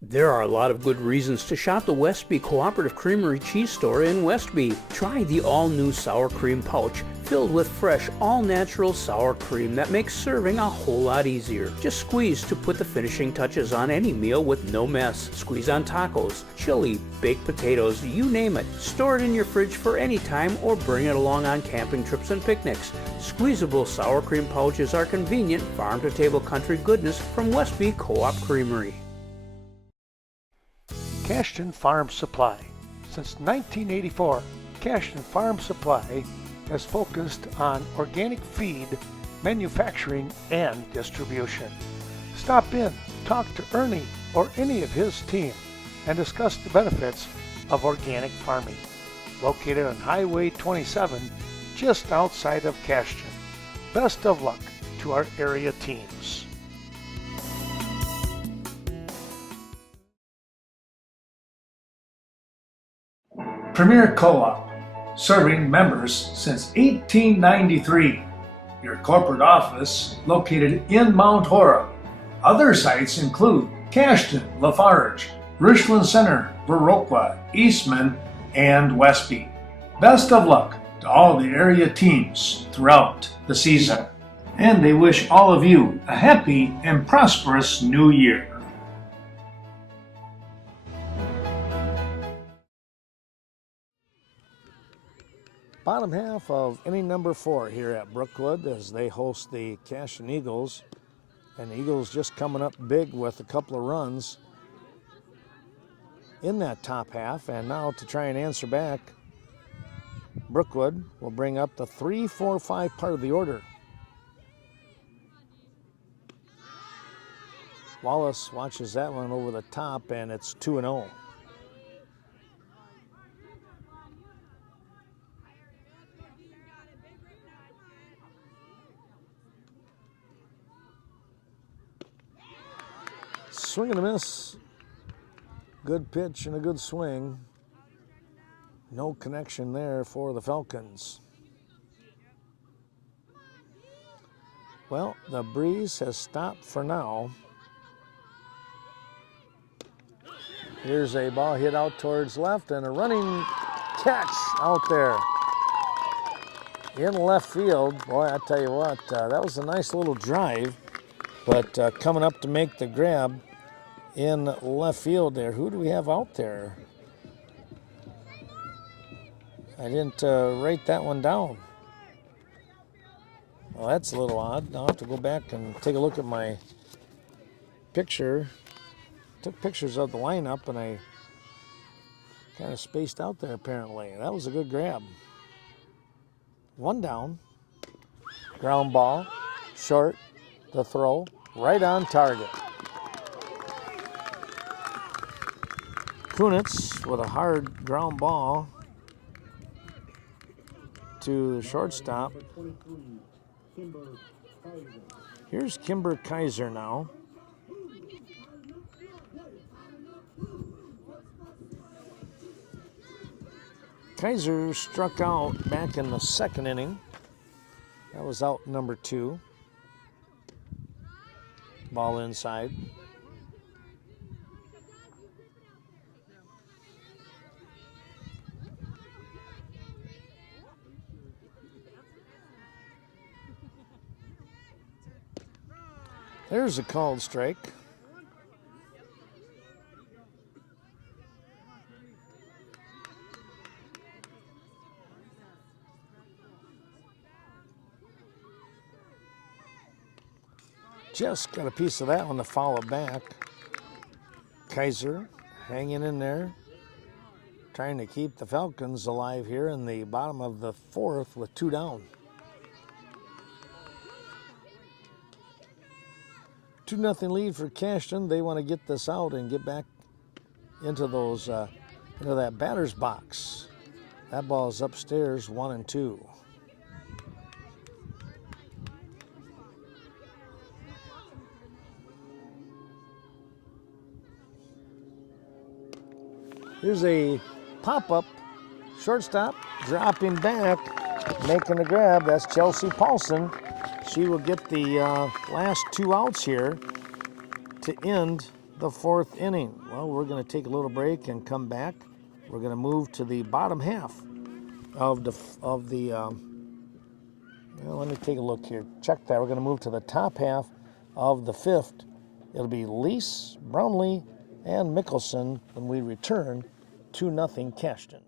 There are a lot of good reasons to shop the Westby Cooperative Creamery Cheese Store in Westby. Try the all-new sour cream pouch filled with fresh, all-natural sour cream that makes serving a whole lot easier. Just squeeze to put the finishing touches on any meal with no mess. Squeeze on tacos, chili, baked potatoes, you name it. Store it in your fridge for any time or bring it along on camping trips and picnics. Squeezable sour cream pouches are convenient farm-to-table country goodness from Westby Co-op Creamery. Cashton Farm Supply. Since 1984, Cashton Farm Supply has focused on organic feed, manufacturing, and distribution. Stop in, talk to Ernie or any of his team, and discuss the benefits of organic farming. Located on Highway 27, just outside of Cashton. Best of luck to our area teams. Premier Co-op, serving members since 1893. Your corporate office located in Mount Horeb. Other sites include Cashton, Lafarge, Richland Center, Brookwood, Eastman, and Westby. Best of luck to all the area teams throughout the season. And they wish all of you a happy and prosperous new year. Bottom half of inning number 4 here at Brookwood as they host the Cashton Eagles. And the Eagles just coming up big with a couple of runs in that top half. And now to try and answer back, Brookwood will bring up the 3, 4, 5 part of the order. Wallace watches that one over the top, and it's 2-0. Swing and a miss. Good pitch and a good swing. No connection there for the Falcons. Well, the breeze has stopped for now. Here's a ball hit out towards left and a running catch out there in left field. Boy, I tell you what, that was a nice little drive, but coming up to make the grab in left field there. Who do we have out there? I didn't write that one down. Well, that's a little odd. I'll have to go back and take a look at my picture. Took pictures of the lineup and I kind of spaced out there apparently. That was a good grab. One down. Ground ball. Short. The throw. Right on target. Kunitz with a hard ground ball to the shortstop. Here's Kimber Kaiser now. Kaiser struck out back in the second inning. That was out number 2. Ball inside. There's a called strike. Just got a piece of that one to follow back. Kaiser hanging in there, trying to keep the Falcons alive here in the bottom of the 4th with 2 down. 2-0 lead for Cashton. They want to get this out and get back into those into that batter's box. That ball is upstairs, 1-2. Here's a pop-up, shortstop, dropping back, making a grab. That's Chelsea Paulson. She will get the last 2 outs here to end the 4th inning. Well, we're going to take a little break and come back. We're going to move to the bottom half of the well, let me take a look here. Check that. We're going to move to the top half of the 5th. It'll be Lease, Brownlee, and Mickelson when we return. 2-0 Cashton.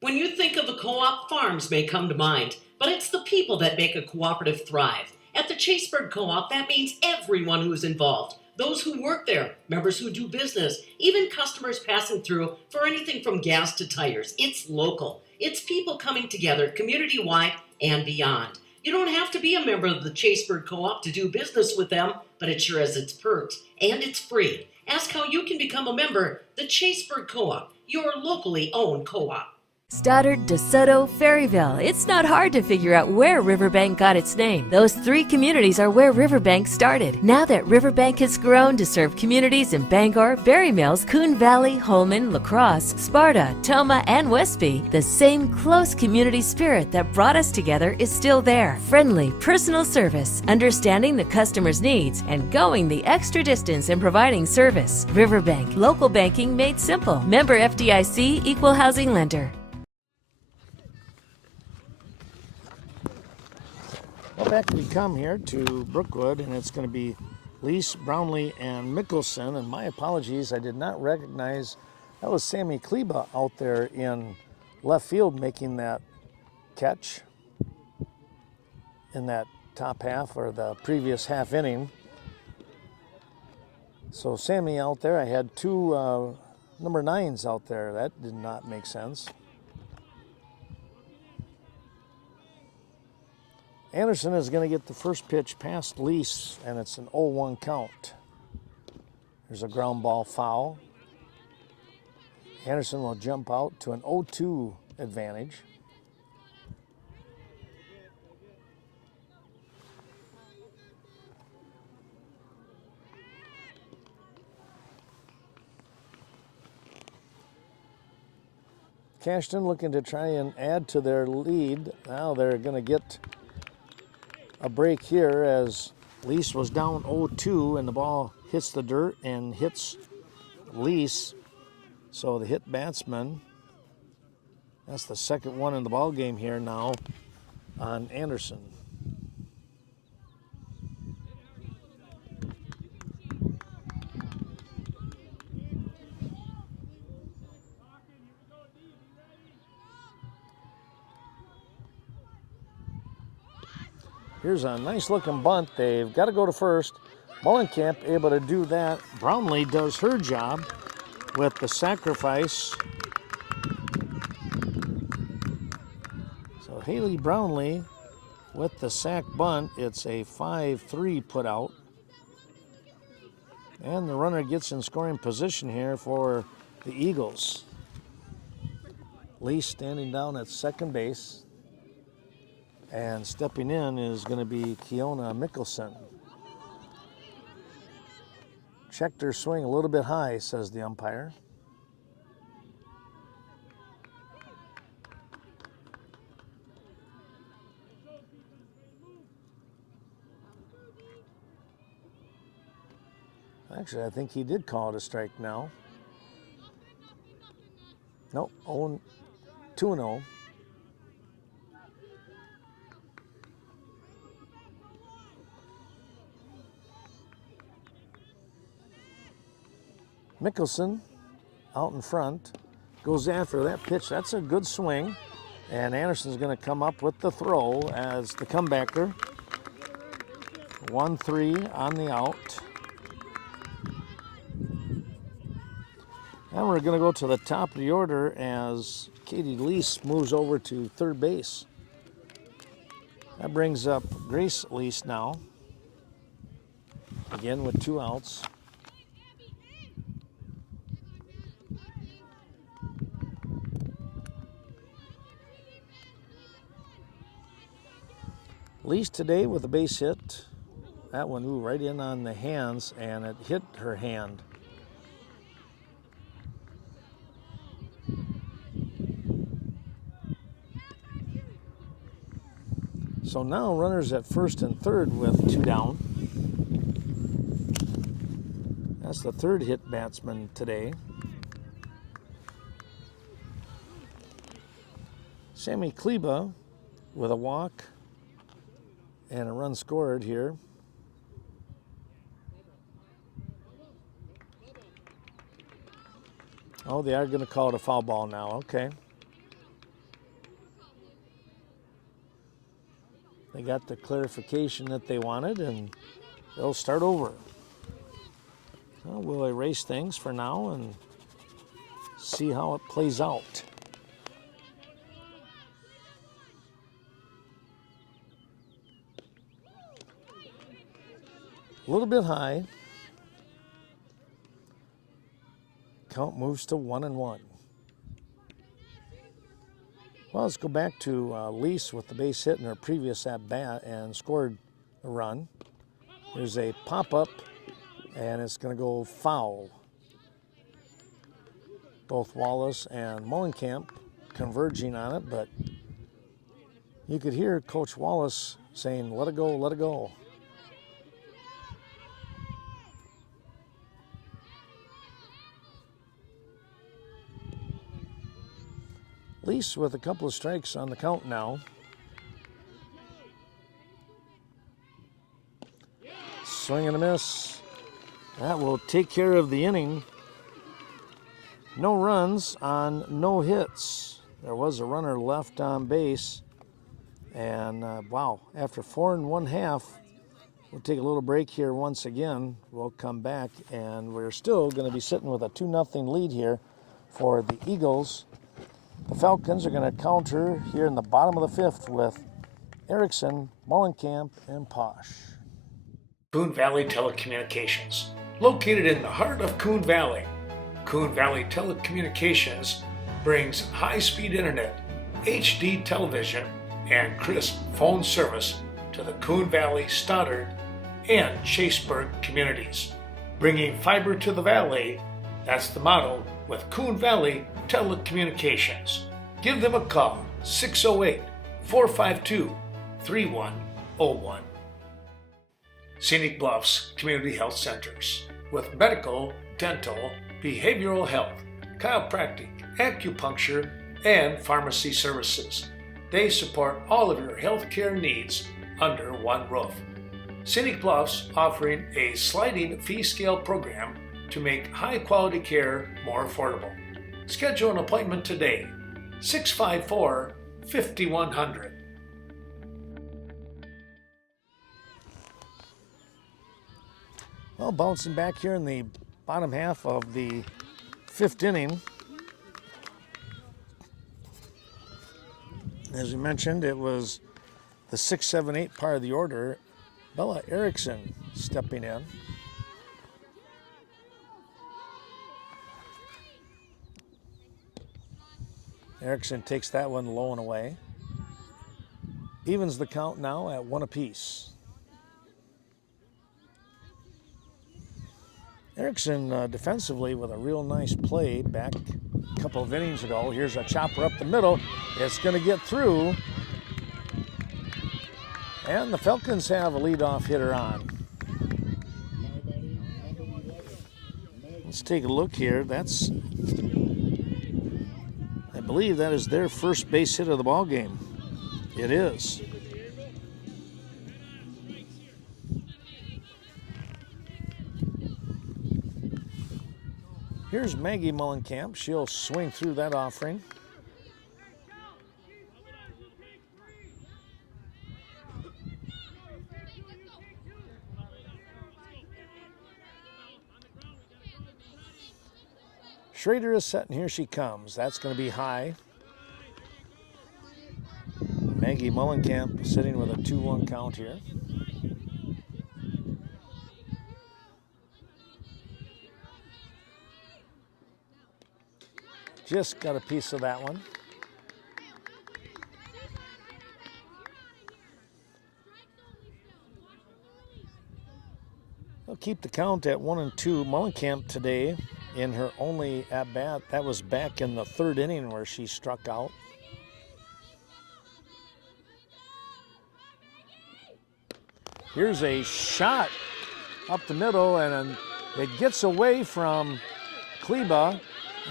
When you think of a co-op, farms may come to mind, but it's the people that make a cooperative thrive. At the Chaseburg Co-op, that means everyone who's involved. Those who work there, members who do business, even customers passing through for anything from gas to tires. It's local. It's people coming together community-wide and beyond. You don't have to be a member of the Chaseburg Co-op to do business with them, but it sure has its perks, and it's free. Ask how you can become a member. The Chaseburg Co-op, your locally owned co-op. Stoddard, DeSoto, Ferryville. It's not hard to figure out where Riverbank got its name. Those 3 communities are where Riverbank started. Now that Riverbank has grown to serve communities in Bangor, Berry Mills, Coon Valley, Holman, La Crosse, Sparta, Toma, and Westby, the same close community spirit that brought us together is still there. Friendly, personal service, understanding the customer's needs, and going the extra distance in providing service. Riverbank, local banking made simple. Member FDIC, equal housing lender. Well, back we come here to Brookwood, and it's going to be Lease, Brownlee, and Mickelson. And my apologies, I did not recognize that was Sammy Kleba out there in left field making that catch in that top half or the previous half inning. So Sammy out there, I had 2 number 9s out there. That did not make sense. Anderson is going to get the first pitch past Lease, and it's an 0-1 count. There's a ground ball foul. Anderson will jump out to an 0-2 advantage. Cashton looking to try and add to their lead. Now they're going to get a break here as Lease was down 0-2 and the ball hits the dirt and hits Lease So the hit batsman, that's the second one in the ball game here now on Anderson. Here's a nice looking bunt. They've got to go to first. Mullenkamp able to do that. Brownlee does her job with the sacrifice. So Haley Brownlee with the sack bunt. It's a 5-3 put out. And the runner gets in scoring position here for the Eagles. Lee standing down at second base. And stepping in is going to be Keona Mickelson. Checked her swing a little bit high, says the umpire. Actually, I think he did call it a strike now. Nope, 2-0. Mickelson out in front goes after that pitch. That's a good swing. And Anderson's going to come up with the throw as the comebacker. 1-3 on the out. And we're going to go to the top of the order as Katie Lease moves over to third base. That brings up Grace Lease now. Again with 2 outs. Lease today with a base hit. That one right in on the hands, and it hit her hand. So now runners at first and third with 2 down. That's the third hit batsman today. Sammy Kleba with a walk and a run scored here. Oh, they are going to call it a foul ball now. Okay. They got the clarification that they wanted, and they'll start over. Well, we'll erase things for now and see how it plays out. A little bit high. Count moves to 1-1. Well, let's go back to Lease with the base hit in her previous at-bat and scored a run. There's a pop-up, and it's going to go foul. Both Wallace and Mullenkamp converging on it, but you could hear Coach Wallace saying, "Let it go, let it go." Lease with a couple of strikes on the count now. Swing and a miss. That will take care of the inning. No runs on no hits. There was a runner left on base. And wow, after 4 1/2, we'll take a little break here once again. We'll come back, and we're still going to be sitting with a 2-0 lead here for the Eagles. The Falcons are going to counter here in the bottom of the 5th with Erickson, Mullenkamp, and Posh. Coon Valley Telecommunications. Located in the heart of Coon Valley, Coon Valley Telecommunications brings high-speed internet, HD television, and crisp phone service to the Coon Valley, Stoddard, and Chaseburg communities. Bringing fiber to the valley, that's the motto with Coon Valley Telecommunications. Give them a call, 608-452-3101. Scenic Bluffs Community Health Centers with medical, dental, behavioral health, chiropractic, acupuncture, and pharmacy services. They support all of your healthcare needs under one roof. Scenic Bluffs offering a sliding fee scale program to make high quality care more affordable. Schedule an appointment today, 654-5100. Well, bouncing back here in the bottom half of the 5th inning. As we mentioned, it was the 6, 7, 8 part of the order. Bella Erickson stepping in. Erickson takes that one low and away. Evens the count now at 1 apiece. Erickson defensively with a real nice play back a couple of innings ago. Here's a chopper up the middle. It's going to get through. And the Falcons have a leadoff hitter on. Let's take a look here. That's, I believe that is their first base hit of the ball game. It is. Here's Maggie Mullenkamp. She'll swing through that offering. Schrader is set, and here she comes. That's going to be high. Maggie Mullenkamp sitting with a 2-1 count here. Just got a piece of that one. They'll keep the count at 1-2. Mullenkamp today in her only at-bat. That was back in the 3rd inning where she struck out. Here's a shot up the middle, and it gets away from Kleba.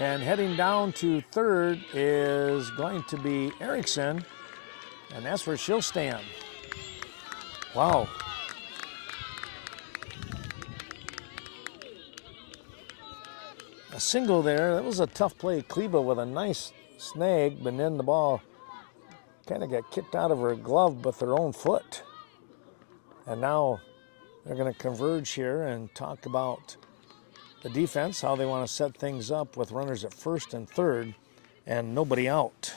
And heading down to 3rd is going to be Erickson, and that's where she'll stand. Wow. A single there. That was a tough play. Kleba with a nice snag, but then the ball kind of got kicked out of her glove with her own foot. And now they're going to converge here and talk about the defense, how they want to set things up with runners at 1st and 3rd and nobody out.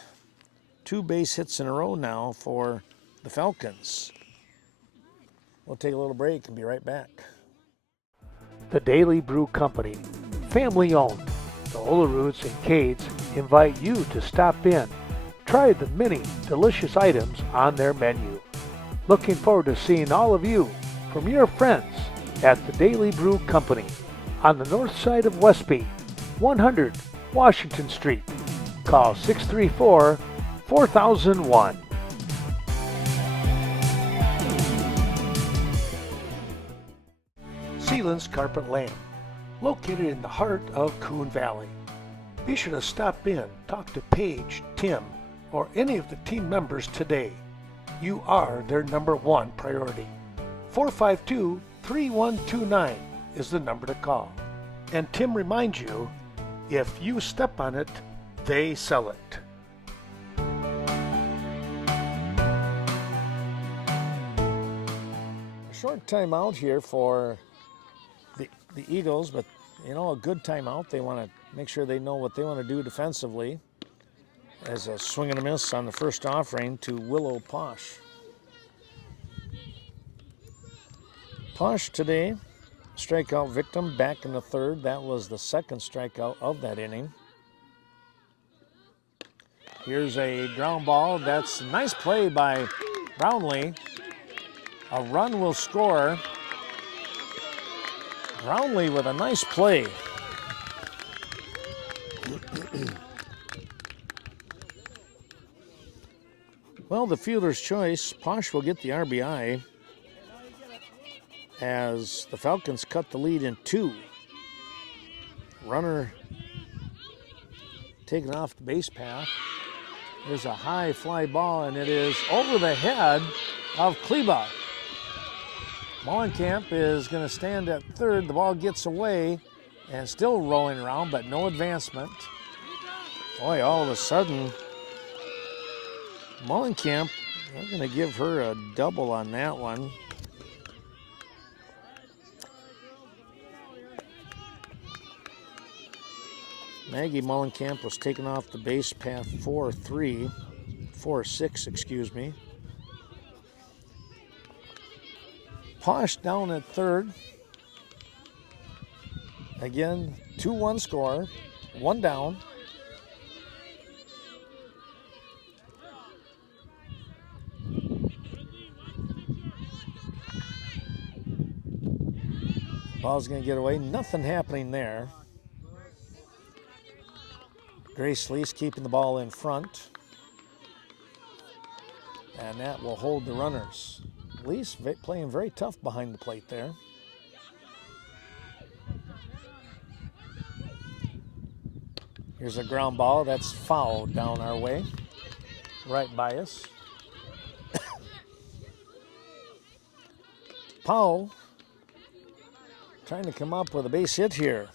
2 base hits in a row now for the Falcons. We'll take a little break and be right back. The Daily Brew Company, family owned. The Oleroods and Cades invite you to stop in. Try the many delicious items on their menu. Looking forward to seeing all of you from your friends at the Daily Brew Company on the north side of Westby, 100 Washington Street. Call 634-4001. Sealand's Carpet Lane, located in the heart of Coon Valley. Be sure to stop in, talk to Paige, Tim, or any of the team members today. You are their #1 priority. 452-3129 is the number to call. And Tim reminds you, if you step on it, they sell it. A short timeout here for the Eagles, but you know, a good timeout. They want to make sure they know what they want to do defensively. As a swing and a miss on the first offering to Willow Posh. Posh today, strikeout victim back in the 3rd. That was the 2nd strikeout of that inning. Here's a ground ball. That's a nice play by Brownlee. A run will score. Brownlee with a nice play. Well, the fielder's choice. Posh will get the RBI as the Falcons cut the lead in 2. Runner taken off the base path. There's a high fly ball, and it is over the head of Kleba. Mollenkamp is going to stand at third. The ball gets away and still rolling around, but no advancement. Boy, all of a sudden, Mollenkamp, I'm going to give her a double on that one. Maggie Mollenkamp was taken off the base path 4-6, excuse me. Posh down at third. Again, 2-1 score, 1 down. Ball's going to get away. Nothing happening there. Grace Lease keeping the ball in front. And that will hold the runners. Lease playing very tough behind the plate there. Here's a ground ball that's fouled down our way. Right by us. Powell trying to come up with a base hit here.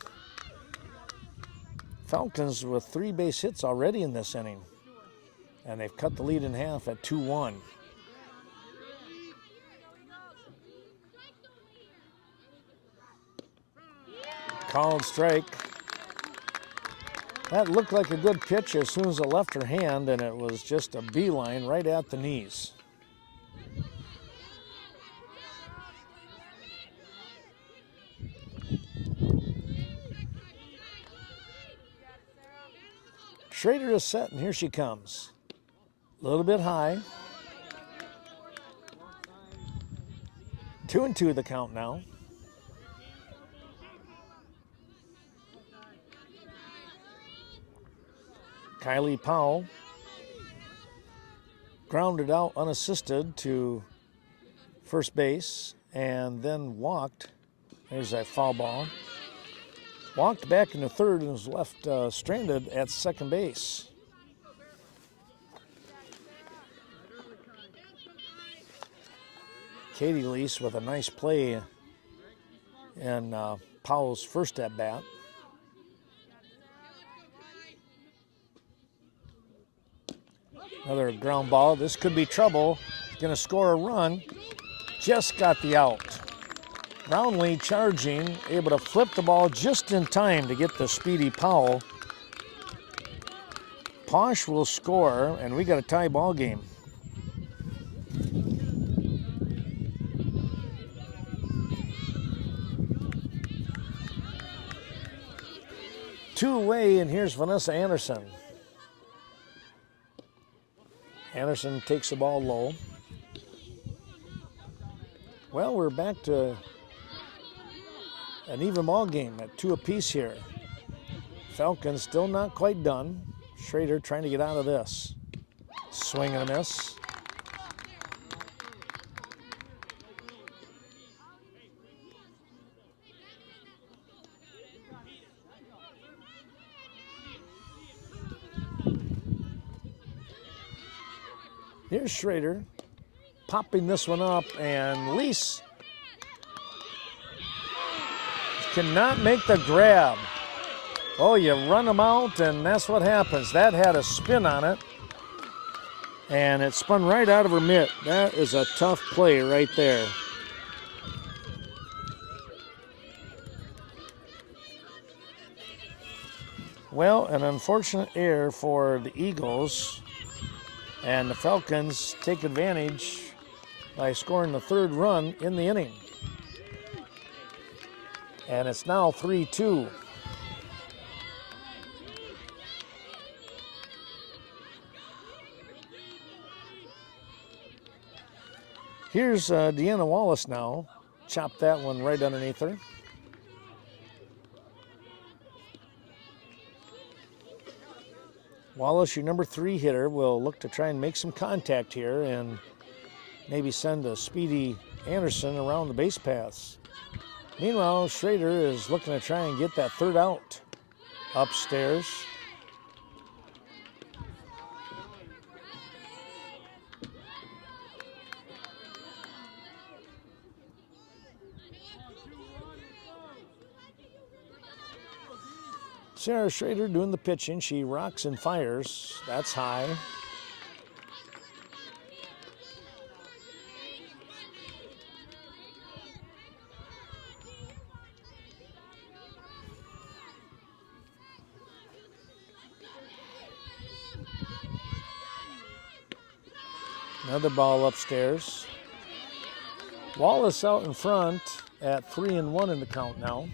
Falcons with 3 base hits already in this inning. And they've cut the lead in half at 2-1. Called strike. That looked like a good pitch as soon as it left her hand, and it was just a beeline right at the knees. Schrader is set, and here she comes. A little bit high. 2-2 the count now. Kylie Powell grounded out unassisted to first base and then walked. There's that foul ball. Walked back into third and was left stranded at second base. Katie Lease with a nice play in Powell's first at bat. Another ground ball. This could be trouble. Going to score a run. Just got the out. Brownlee charging, able to flip the ball just in time to get the speedy Powell. Posh will score, and we got a tie ball game. Two-way, and here's Vanessa Anderson. Anderson takes the ball low. Well, we're back to an even ball game at 2 apiece here. Falcons still not quite done. Schrader trying to get out of this. Swing and a miss. Here's Schrader popping this one up, and Lease cannot make the grab. Oh, you run them out, and that's what happens. That had a spin on it, and it spun right out of her mitt. That is a tough play right there. Well, an unfortunate error for the Eagles. And the Falcons take advantage by scoring the third run in the inning. And it's now 3-2. Here's Deanna Wallace now. Chop that one right underneath her. Wallace, your number 3 hitter, will look to try and make some contact here and maybe send a speedy Anderson around the base paths. Meanwhile, Schrader is looking to try and get that third out upstairs. Sarah Schrader doing the pitching. She rocks and fires. That's high. Another ball upstairs. Wallace out in front at 3-1 in the count now.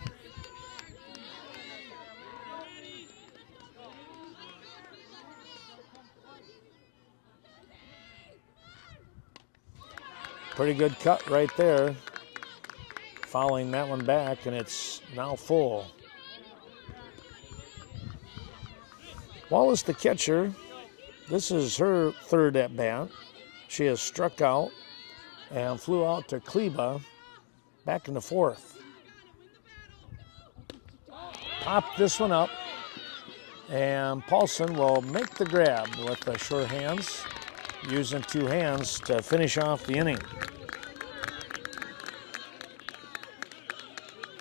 Pretty good cut right there. Fouling that one back, and it's now full. Wallace, the catcher, this is her third at bat. She has struck out and flew out to Kleba back in the fourth. Popped this one up, and Paulson will make the grab with the sure hands, using two hands to finish off the inning.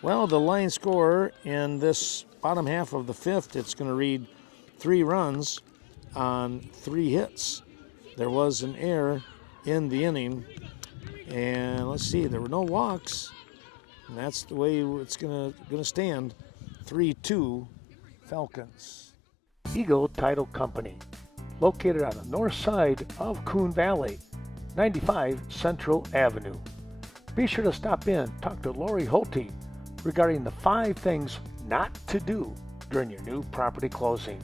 Well, the line score in this bottom half of the fifth, it's going to read 3 runs on 3 hits. There was an error in the inning, and let's see, there were no walks, and that's the way it's gonna stand. 3-2 Falcons. Eagle Title Company, located on the north side of Coon Valley, 95 Central Avenue. Be sure to stop in, talk to Lori Holte regarding the 5 things not to do during your new property closing.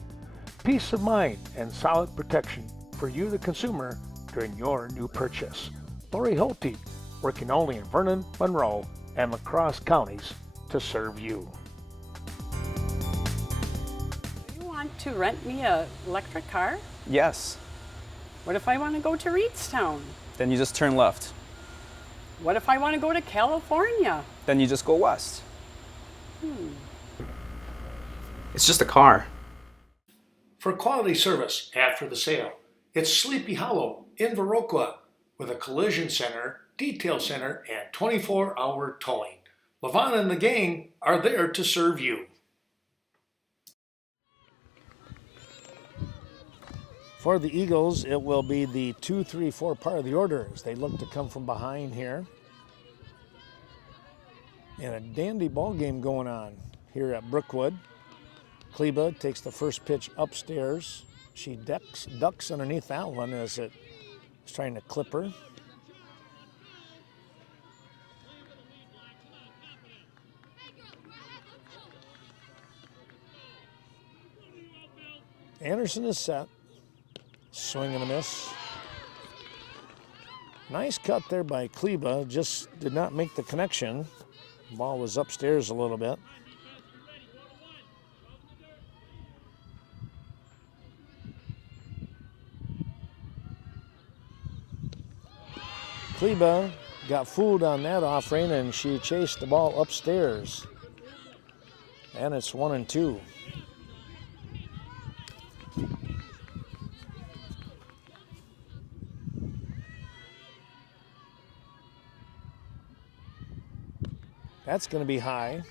Peace of mind and solid protection for you, the consumer, during your new purchase. Lori Holte, working only in Vernon, Monroe, and La Crosse counties to serve you. Do you want to rent me an electric car? Yes. What if I want to go to Reedstown? Then you just turn left. What if I want to go to California? Then you just go west. It's just a car. For quality service after the sale, it's Sleepy Hollow in Viroqua with a collision center, detail center, and 24-hour towing. LaVon and the gang are there to serve you. For the Eagles, it will be the 2-3-4 part of the order as they look to come from behind here. And a dandy ball game going on here at Brookwood. Kleba takes the first pitch upstairs. She ducks underneath that one as it was trying to clip her. Anderson is set. Swing and a miss. Nice cut there by Kleba, just did not make the connection. Ball was upstairs a little bit. Kleba got fooled on that offering, and she chased the ball upstairs. And it's 1-2. That's going to be high.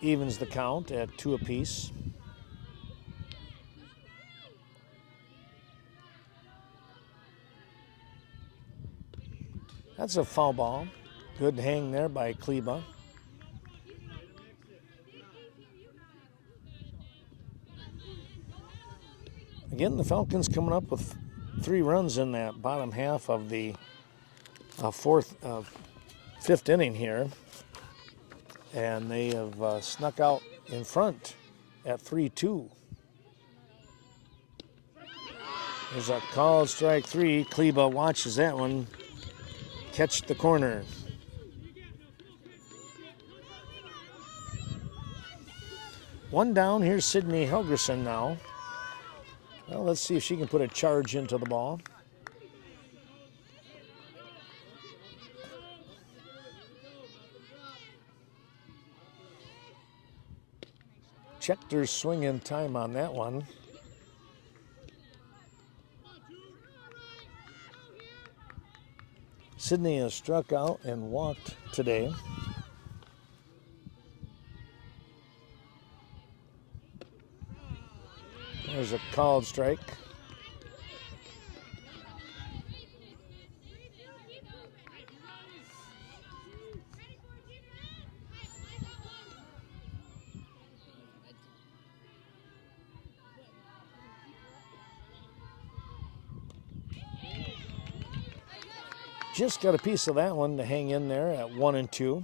Evens the count at 2 apiece. That's a foul ball. Good hang there by Kleba. Again, the Falcons coming up with 3 runs in that bottom half of the fifth inning here. And they have snuck out in front at 3-2. There's a called strike 3. Kleba watches that one catch the corner. One down. Here's Sydney Helgerson now. Well, let's see if she can put a charge into the ball. Checked her swing in time on that one. Sydney has struck out and walked today. There's a called strike. Just got a piece of that one to hang in there at 1-2.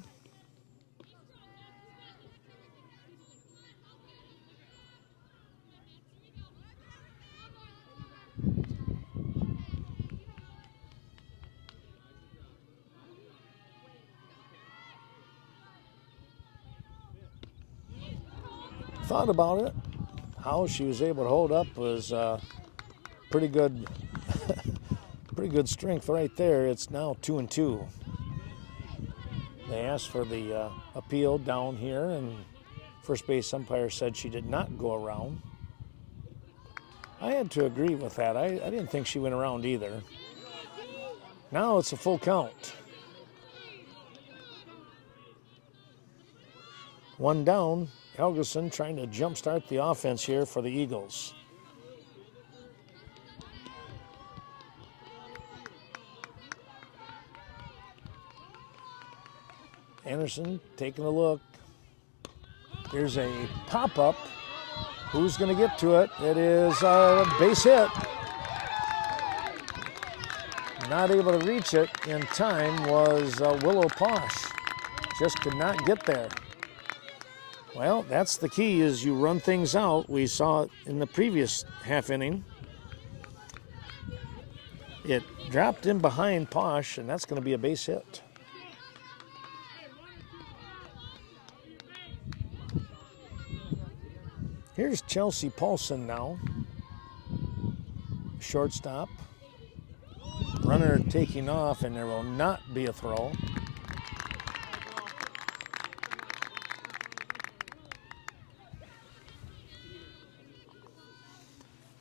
Thought about it. How she was able to hold up was pretty good. Pretty good strength right there. It's now 2-2. They asked for the appeal down here, and first base umpire said she did not go around. I had to agree with that. I didn't think she went around either. Now it's a full count. One down. Helgeson trying to jumpstart the offense here for the Eagles. Anderson taking a look. Here's a pop-up. Who's going to get to it? It is a base hit. Not able to reach it in time was Willow Posh. Just could not get there. Well, that's the key, is you run things out. We saw it in the previous half inning. It dropped in behind Posh, and that's going to be a base hit. Here's Chelsea Paulson now. Shortstop. Runner taking off, and there will not be a throw.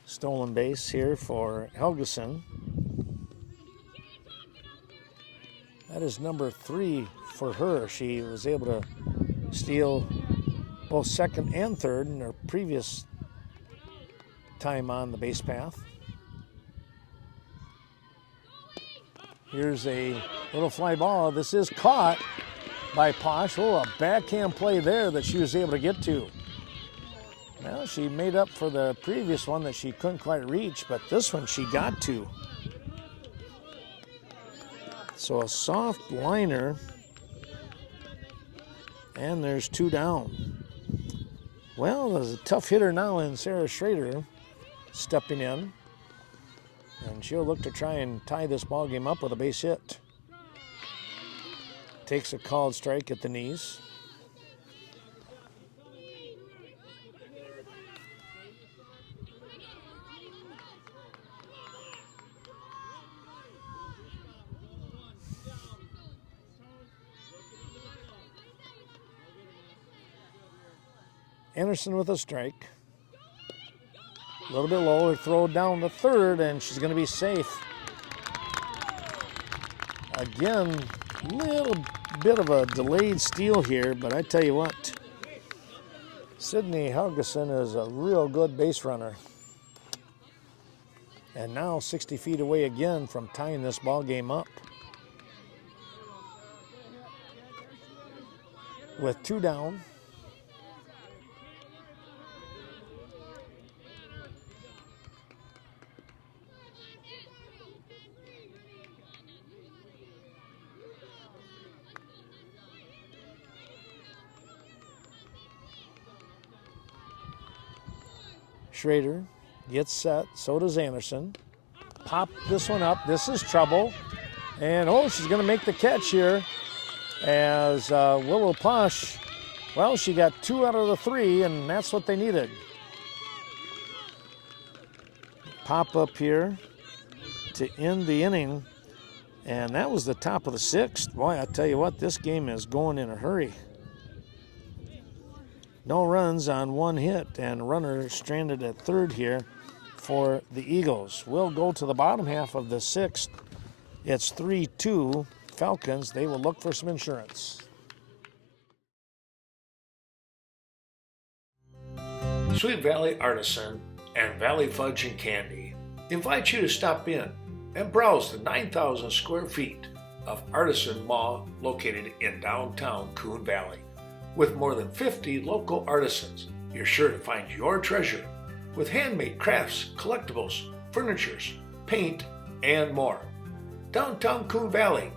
Stolen base here for Helgeson. That is number 3 for her. She was able to steal both second and third in her previous time on the base path. Here's a little fly ball. This is caught by Posh. Oh, a backhand play there that she was able to get to. Well, she made up for the previous one that she couldn't quite reach, but this one she got to. So a soft liner, and there's 2 down. Well, there's a tough hitter now in Sarah Schrader stepping in, and she'll look to try and tie this ball game up with a base hit. Takes a called strike at the knees. Anderson with a strike. A little bit lower, throw down to third, and she's going to be safe. Again, little bit of a delayed steal here, but I tell you what, Sydney Helgeson is a real good base runner. And now 60 feet away again from tying this ball game up. With 2 down. Schrader gets set, so does Anderson. Pop this one up, this is trouble. And oh, she's gonna make the catch here as Willow Posh, well, she got 2 out of the 3, and that's what they needed. Pop up here to end the inning, and that was the top of the 6th. Boy, I tell you what, this game is going in a hurry. No runs on 1 hit, and a runner stranded at third here for the Eagles. We'll go to the bottom half of the 6th It's 3-2 Falcons. They will look for some insurance. Sweet Valley Artisan and Valley Fudge and Candy invite you to stop in and browse the 9,000 square feet of artisan mall located in downtown Coon Valley. With more than 50 local artisans, you're sure to find your treasure with handmade crafts, collectibles, furnitures, paint, and more. Downtown Coon Valley.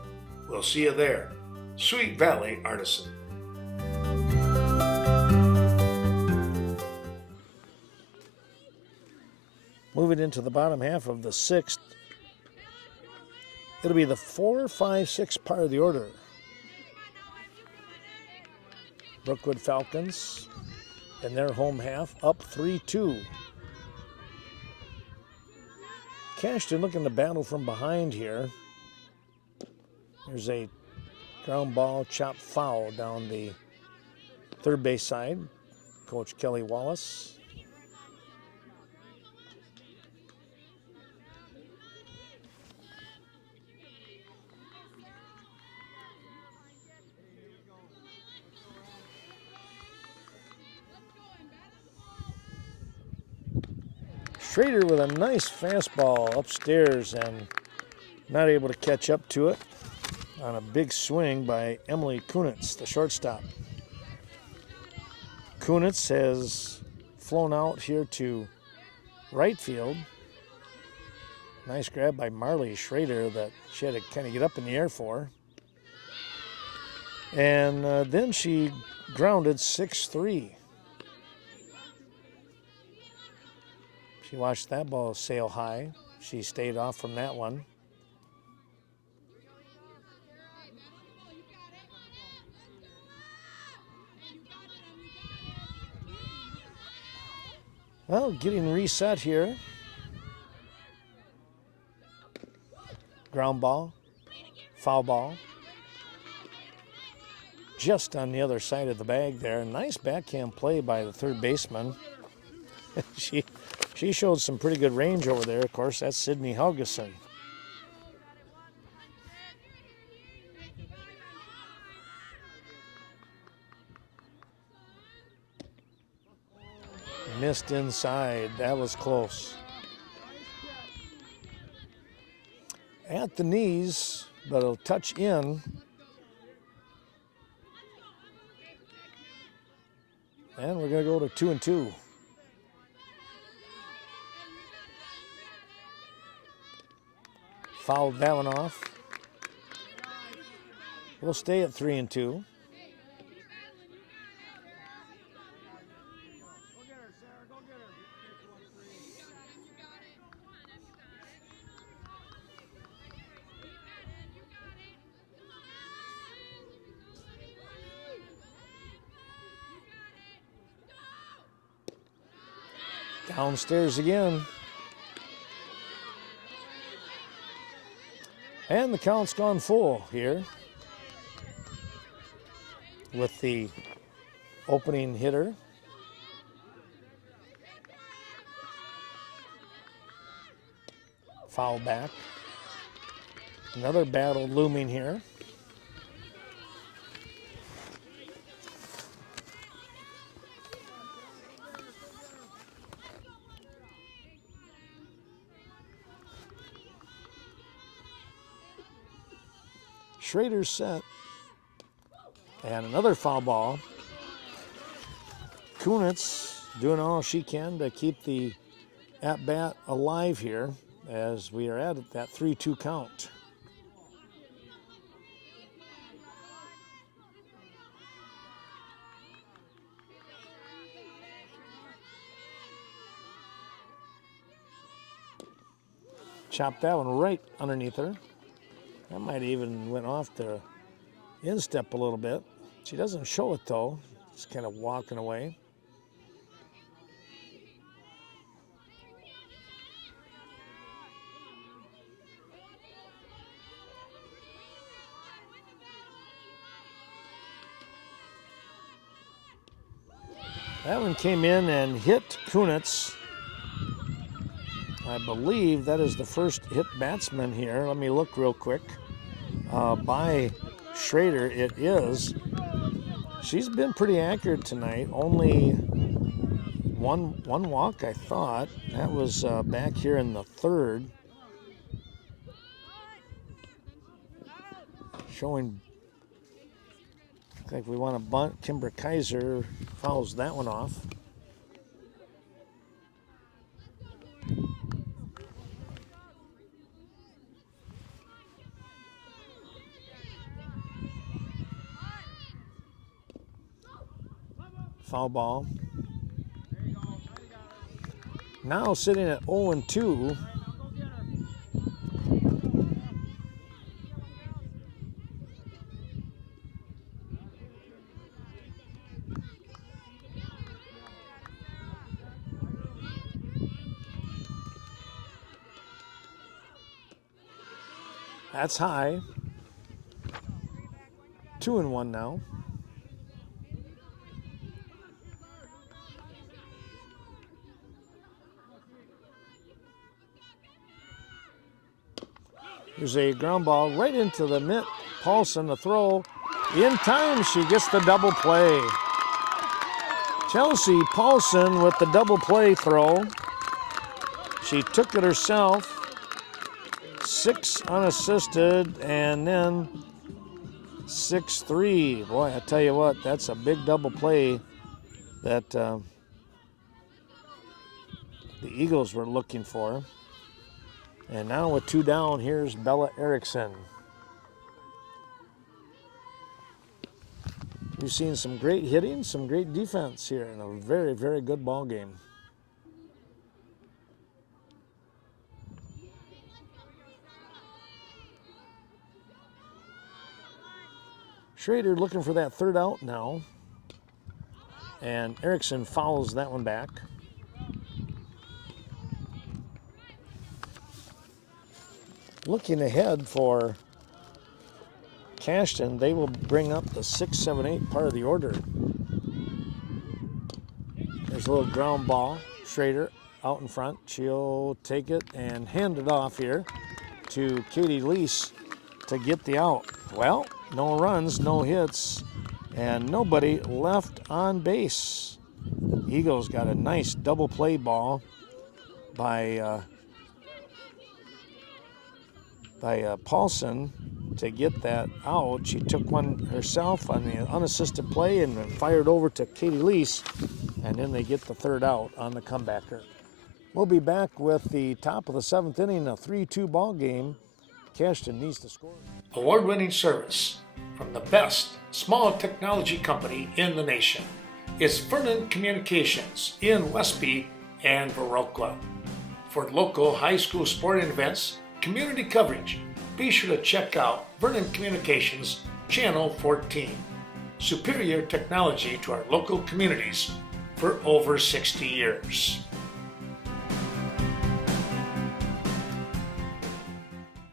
We'll see you there. Sweet Valley Artisan. Moving into the bottom half of the sixth, it'll be the 4, 5, 6 part of the order. Brookwood Falcons in their home half up 3-2. Cashton looking to battle from behind here. There's a ground ball chop foul down the third base side. Coach Kelly Wallace. Schrader with a nice fastball upstairs and not able to catch up to it on a big swing by Emily Kunitz, the shortstop. Kunitz has flown out here to right field. Nice grab by Marley Schrader that she had to kind of get up in the air for. And then she grounded 6-3. She watched that ball sail high. She stayed off from that one. Well, getting reset here. Ground ball, foul ball. Just on the other side of the bag there. Nice backhand play by the third baseman. She showed some pretty good range over there. Of course, that's Sydney Helgeson. Missed inside. That was close. At the knees, but it'll touch in. And we're going to go to 2-2. Fouled that one off. We'll stay at 3-2. Downstairs again. And the count's gone full here with the opening hitter. Foul back. Another battle looming here. Schrader's set. And another foul ball. Kunitz doing all she can to keep the at-bat alive here as we are at that 3-2 count. Chopped that one right underneath her. That might even went off the instep a little bit. She doesn't show it though. Just kind of walking away. That one came in and hit Kunitz I believe that is the first hit batsman here. Let me look real quick. By Schrader, it is. She's been pretty accurate tonight. Only one walk, I thought. That was back here in the third. Showing, like we want a bunt. Kimber Kaiser fouls that one off. Foul ball. Now sitting at 0-2. That's high. 2-1 now. There's a ground ball right into the mitt. Paulson, the throw. In time, she gets the double play. Chelsea Paulson with the double play throw. She took it herself. 6 unassisted, and then 6-3. Boy, I tell you what, that's a big double play that the Eagles were looking for. And now with 2 down, here's Bella Erickson. We've seen some great hitting, some great defense here in a very, very good ball game. Schrader looking for that third out now. And Erickson fouls that one back. Looking ahead for Cashton, they will bring up the 6, 7, 8 part of the order. There's a little ground ball. Schrader out in front. She'll take it and hand it off here to Katie Lease to get the out. Well, no runs, no hits, and nobody left on base. Eagles got a nice double play ball by Paulson to get that out. She took one herself on the unassisted play and then fired over to Katie Lease, and then they get the third out on the comebacker. We'll be back with the top of the 7th inning, a 3-2 ball game. Cashton needs to score. Award-winning service from the best small technology company in the nation. It's Vernon Communications in Westby and Viroqua. For local high school sporting events, community coverage, be sure to check out Vernon Communications Channel 14. Superior technology to our local communities for over 60 years.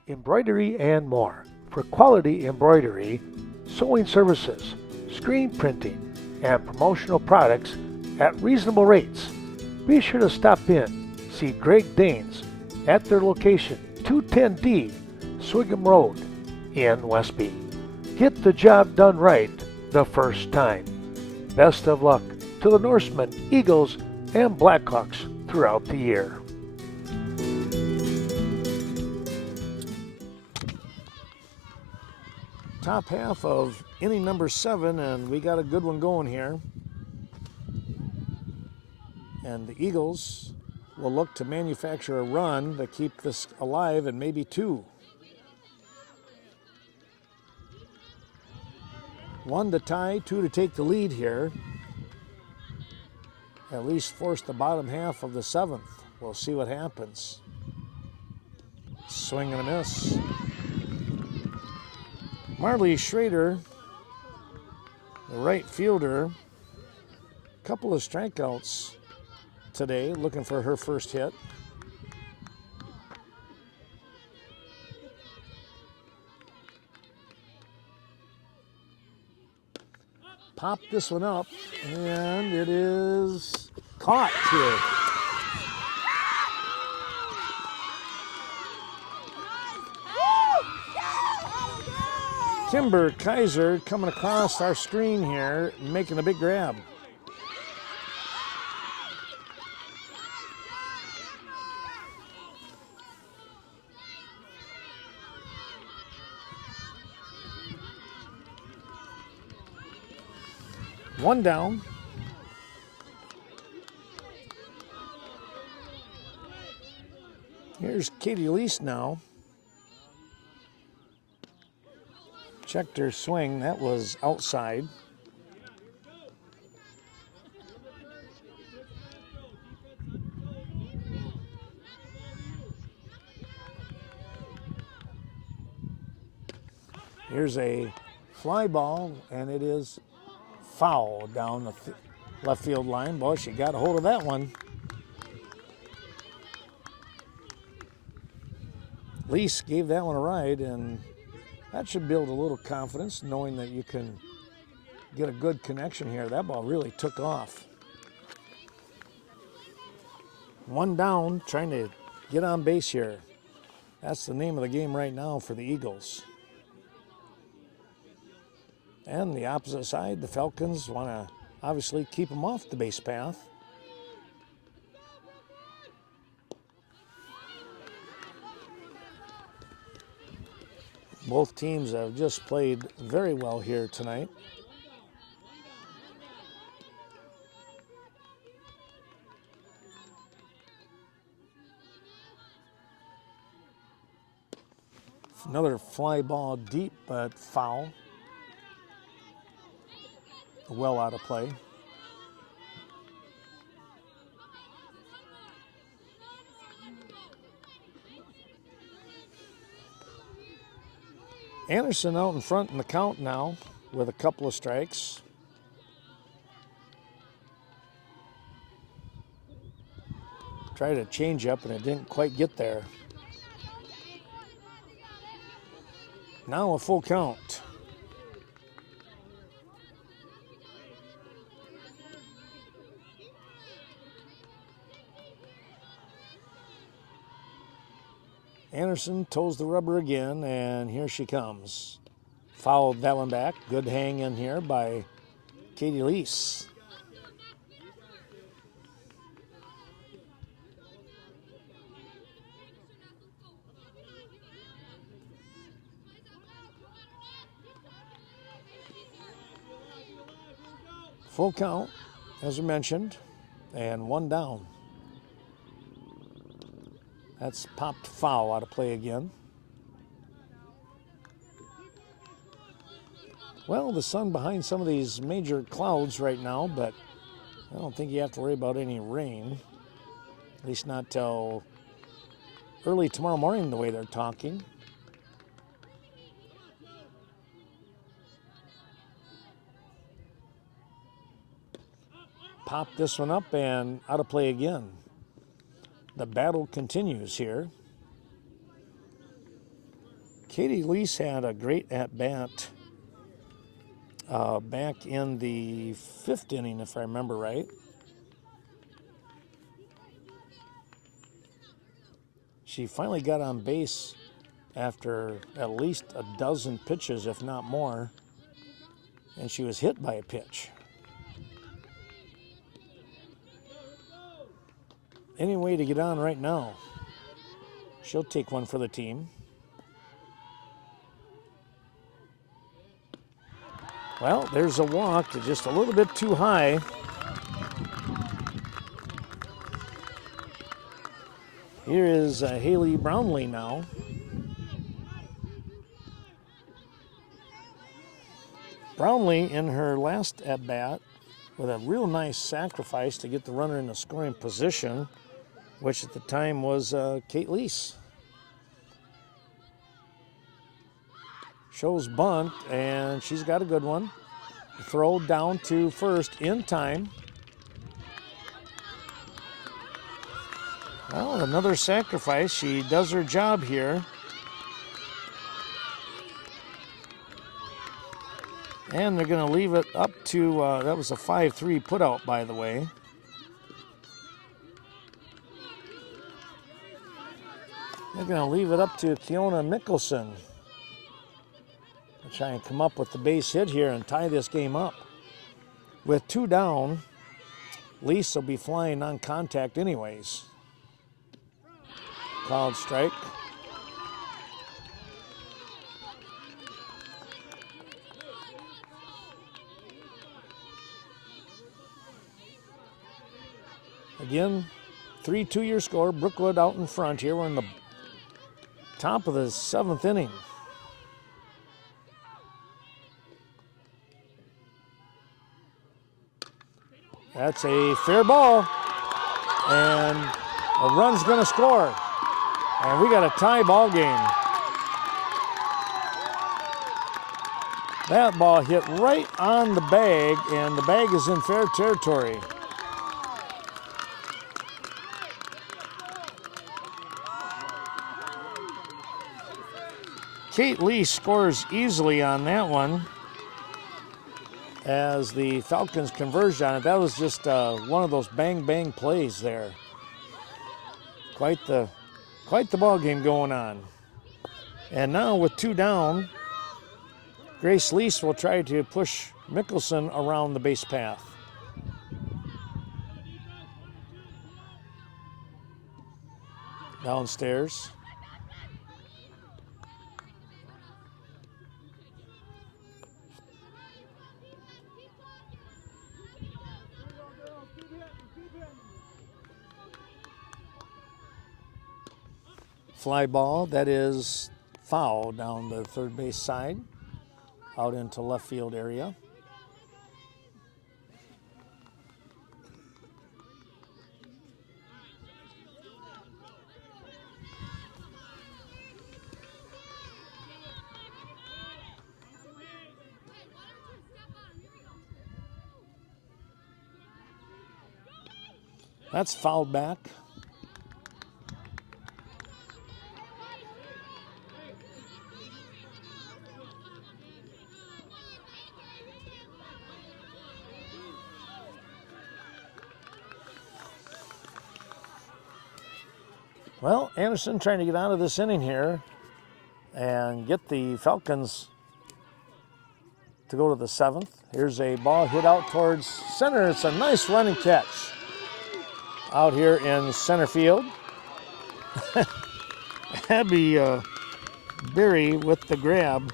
Embroidery and more. For quality embroidery, sewing services, screen printing, and promotional products at reasonable rates. Be sure to stop in, see Greg Danes at their location, 210D Swigum Road in Westby. Get the job done right the first time. Best of luck to the Norsemen, Eagles, and Blackhawks throughout the year. Top half of inning number 7, and we got a good one going here. And the Eagles will look to manufacture a run to keep this alive, and maybe 2. 1 to tie, 2 to take the lead here. At least force the bottom half of the 7th. We'll see what happens. Swing and a miss. Marley Schrader, the right fielder, a couple of strikeouts today, looking for her first hit. Pop this one up, and it is caught here. Kimber Kaiser coming across our screen here, making a big grab. One down. Here's Katie Lease now. Checked her swing. That was outside. Here's a fly ball, and it is foul down the left field line. Boy, she got a hold of that one. Lease gave that one a ride, and that should build a little confidence, knowing that you can get a good connection here. That ball really took off. One down, trying to get on base here. That's the name of the game right now for the Eagles. And the opposite side, the Falcons want to obviously keep them off the base path. Both teams have just played very well here tonight. Another fly ball deep, but foul. Well out of play. Anderson out in front in the count now with a couple of strikes. Tried a change up and it didn't quite get there. Now a full count. Anderson toes the rubber again, and here she comes. Fouled that one back. Good hang in here by Katie Lease. Full count, as I mentioned, and one down. That's popped foul out of play again. Well, the sun behind some of these major clouds right now, but I don't think you have to worry about any rain. At least not till early tomorrow morning, the way they're talking. Pop this one up and out of play again. The battle continues here. Katie Lease had a great at-bat back in the 5th inning, if I remember right. She finally got on base after at least a dozen pitches, if not more, and she was hit by a pitch. Any way to get on right now. She'll take one for the team. Well, there's a walk, just a little bit too high. Here is Haley Brownlee now. Brownlee in her last at-bat with a real nice sacrifice to get the runner in the scoring position, which at the time was Kate Lease. Shows bunt, and she's got a good one. Throw down to first in time. Well, another sacrifice. She does her job here. And they're going to leave it up to, that was a 5-3 putout, by the way. They're going to leave it up to Keona Mickelson. Try and come up with the base hit here and tie this game up. With 2 down, Lease will be flying non-contact anyways. Called strike. Again, 3-2 your score. Brookwood out in front here. We're in the top of the 7th inning. That's a fair ball, and a run's going to score. And we got a tie ball game. That ball hit right on the bag, and the bag is in fair territory. Kate Lee scores easily on that one as the Falcons converged on it. That was just one of those bang plays there. Quite the ball game going on. And now with 2 down, Grace Lease will try to push Mickelson around the base path. Downstairs. Fly ball, that is foul down the third base side, out into left field area. That's fouled back. Well, Anderson trying to get out of this inning here and get the Falcons to go to the 7th. Here's a ball hit out towards center. It's a nice running catch out here in center field. Abby Berry with the grab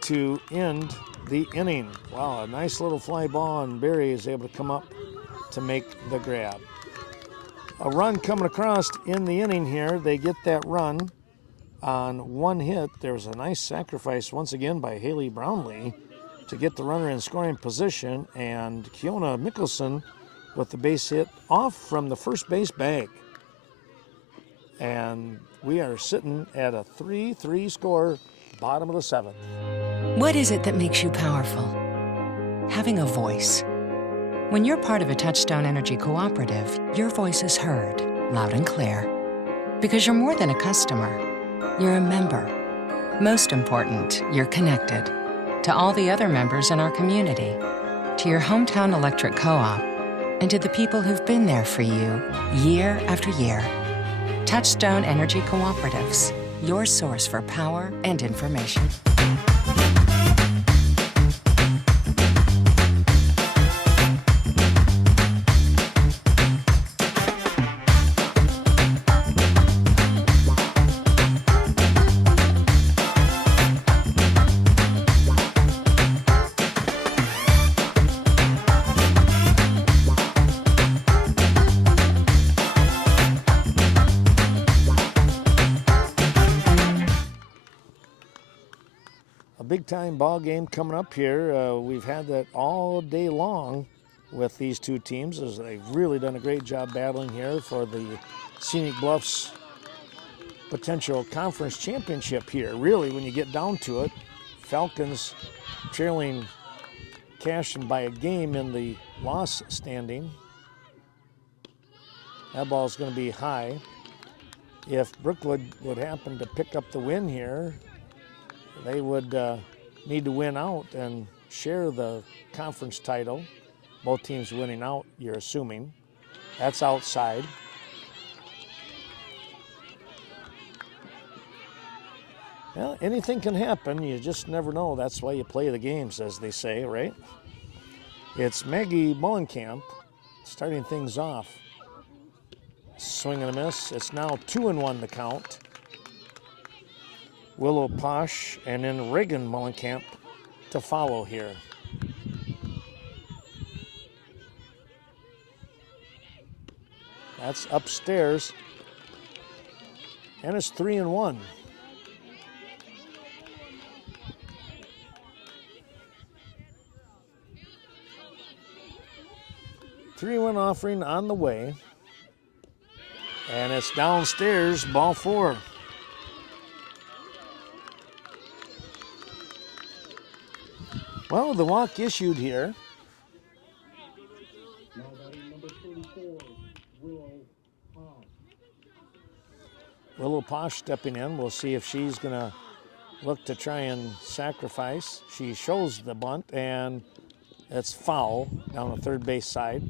to end the inning. Wow, a nice little fly ball, and Berry is able to come up to make the grab. A run coming across in the inning here. They get that run on 1 hit. There was a nice sacrifice once again by Haley Brownlee to get the runner in scoring position, and Kiona Mickelson with the base hit off from the first base bag. And we are sitting at a 3-3 score, bottom of the 7th. What is it that makes you powerful? Having a voice. When you're part of a Touchstone Energy cooperative, your voice is heard, loud and clear. Because you're more than a customer, you're a member. Most important, you're connected to all the other members in our community, to your hometown electric co-op, and to the people who've been there for you year after year. Touchstone Energy Cooperatives, your source for power and information. Big time ball game coming up here. We've had that all day long with these two teams, as they've really done a great job battling here for the Scenic Bluffs potential conference championship here. Really, when you get down to it, Falcons trailing Cashton by a game in the loss standing. That ball is going to be high. If Brookwood would happen to pick up the win here, they would need to win out and share the conference title. Both teams winning out, you're assuming. That's outside. Well, anything can happen. You just never know. That's why you play the games, as they say, right? It's Maggie Mullenkamp starting things off. Swing and a miss. It's now 2-1 the count. Willow Posh and then Reagan Mullenkamp to follow here. That's upstairs. And it's 3-1. Three-1 offering on the way. And it's downstairs, ball 4. Well, the walk issued here. Willow Posh stepping in. We'll see if she's going to look to try and sacrifice. She shows the bunt, and it's foul down the third base side.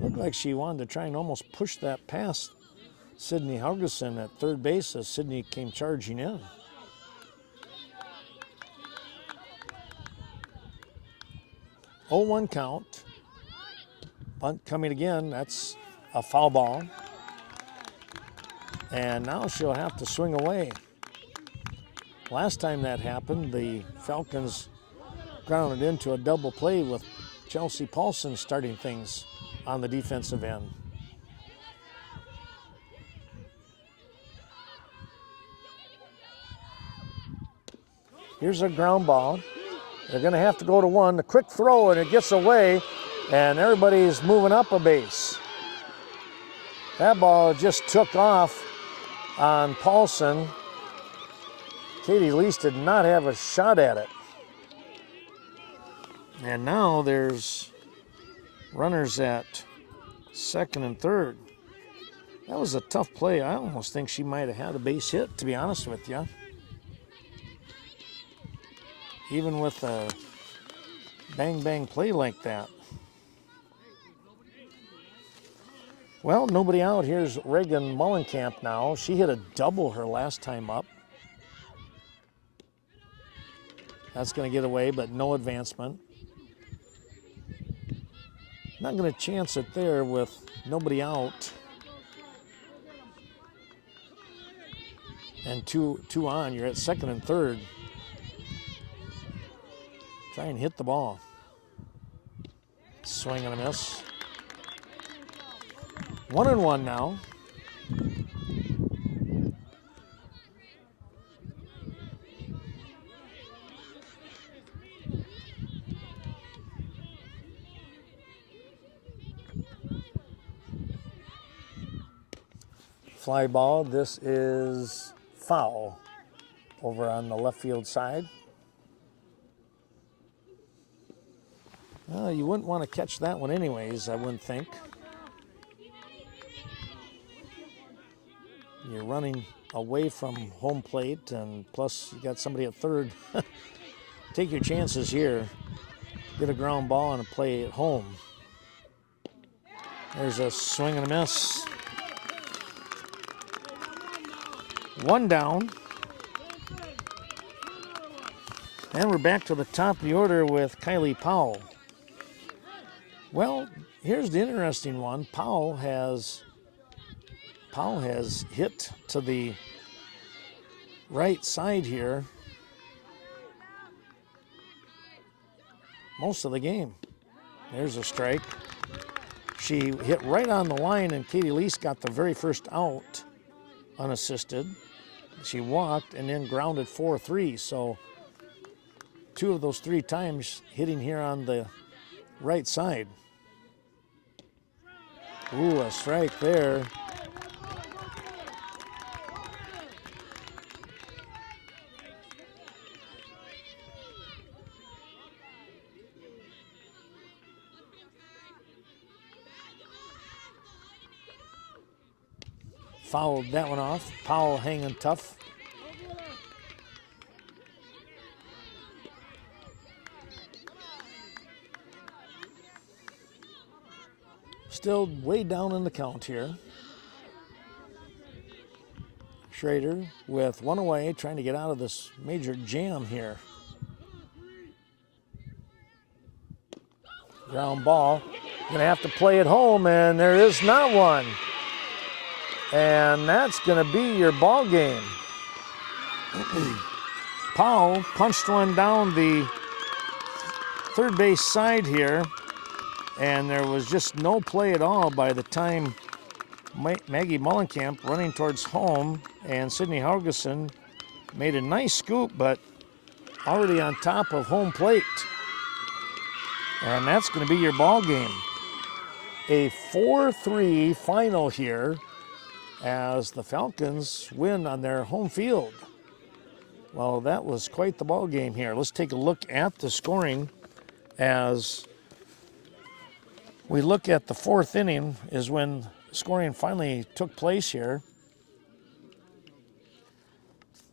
Looked like she wanted to try and almost push that past Sydney Haugesson at third base as Sydney came charging in. Oh, 0-1 count. Bunt coming again. That's a foul ball. And now she'll have to swing away. Last time that happened, the Falcons grounded into a double play with Chelsea Paulson starting things on the defensive end. Here's a ground ball. They're going to have to go to one. The quick throw, and it gets away, and everybody's moving up a base. That ball just took off on Paulson. Katie Lease did not have a shot at it. And now there's runners at second and third. That was a tough play. I almost think she might have had a base hit, to be honest with you. Even with a bang-bang play like that. Well, nobody out. Here's Reagan Mullenkamp now. She hit a double her last time up. That's going to get away, but no advancement. Not going to chance it there with nobody out. And two on. You're at second and third. Try and hit the ball. Swing and a miss. 1-1 now. Fly ball. This is foul over on the left field side. Well, you wouldn't want to catch that one anyways, I wouldn't think. You're running away from home plate, and plus you got somebody at third. Take your chances here. Get a ground ball and a play at home. There's a swing and a miss. One down. And we're back to the top of the order with Kylie Powell. Well, here's the interesting one. Powell has hit to the right side here most of the game. There's a strike. She hit right on the line, and Katie Lease got the very first out unassisted. She walked and then grounded 4-3. So 2 of those 3 times hitting here on the right side. Ooh, a strike there. Fouled that one off. Powell hanging tough. Still way down in the count here. Schrader with one away, trying to get out of this major jam here. Ground ball. Gonna have to play it home, and there is not one. And that's gonna be your ball game. Powell punched one down the third base side here, and there was just no play at all by the time Maggie Mullenkamp running towards home, and Sydney Haugesson made a nice scoop, but already on top of home plate. And that's going to be your ball game. A 4-3 final here as the Falcons win on their home field. Well, that was quite the ball game here. Let's take a look at the scoring as we look at the fourth inning is when scoring finally took place here.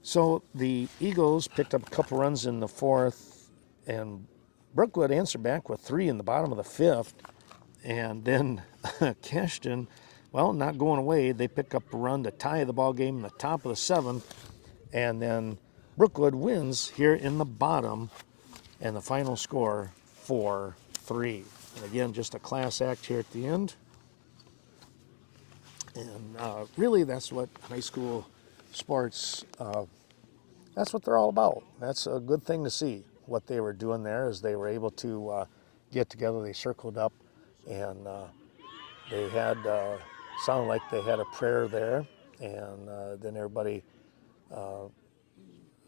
So the Eagles picked up a couple runs in the fourth, and Brookwood answered back with 3 in the bottom of the fifth. And then Cashton, well, not going away, they pick up a run to tie the ball game in the top of the seventh. And then Brookwood wins here in the bottom, and the final score 4-3. And again, just a class act here at the end. And really, that's what high school sports, that's what they're all about. That's a good thing to see. What they were doing there is they were able to get together. They circled up, and they had, sounded like they had a prayer there. And then everybody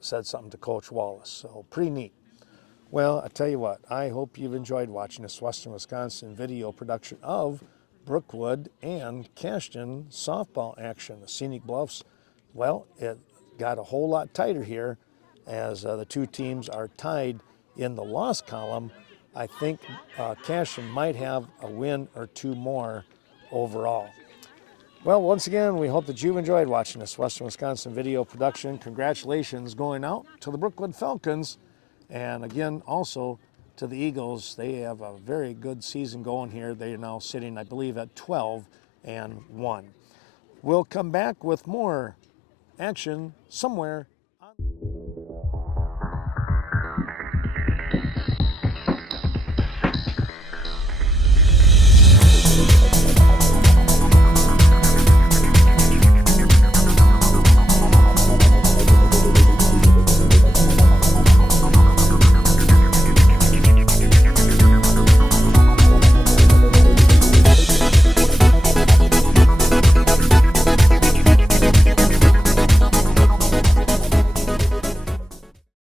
said something to Coach Wallace. So pretty neat. Well, I tell you what, I hope you've enjoyed watching this Western Wisconsin video production of Brookwood and Cashton softball action. The Scenic Bluffs, well, it got a whole lot tighter here as the two teams are tied in the loss column. I think Cashton might have a win or two more overall. Well, once again, we hope that you've enjoyed watching this Western Wisconsin video production. Congratulations going out to the Brookwood Falcons. And again, also to the Eagles. They have a very good season going here. They are now sitting, I believe, at 12-1. We'll come back with more action somewhere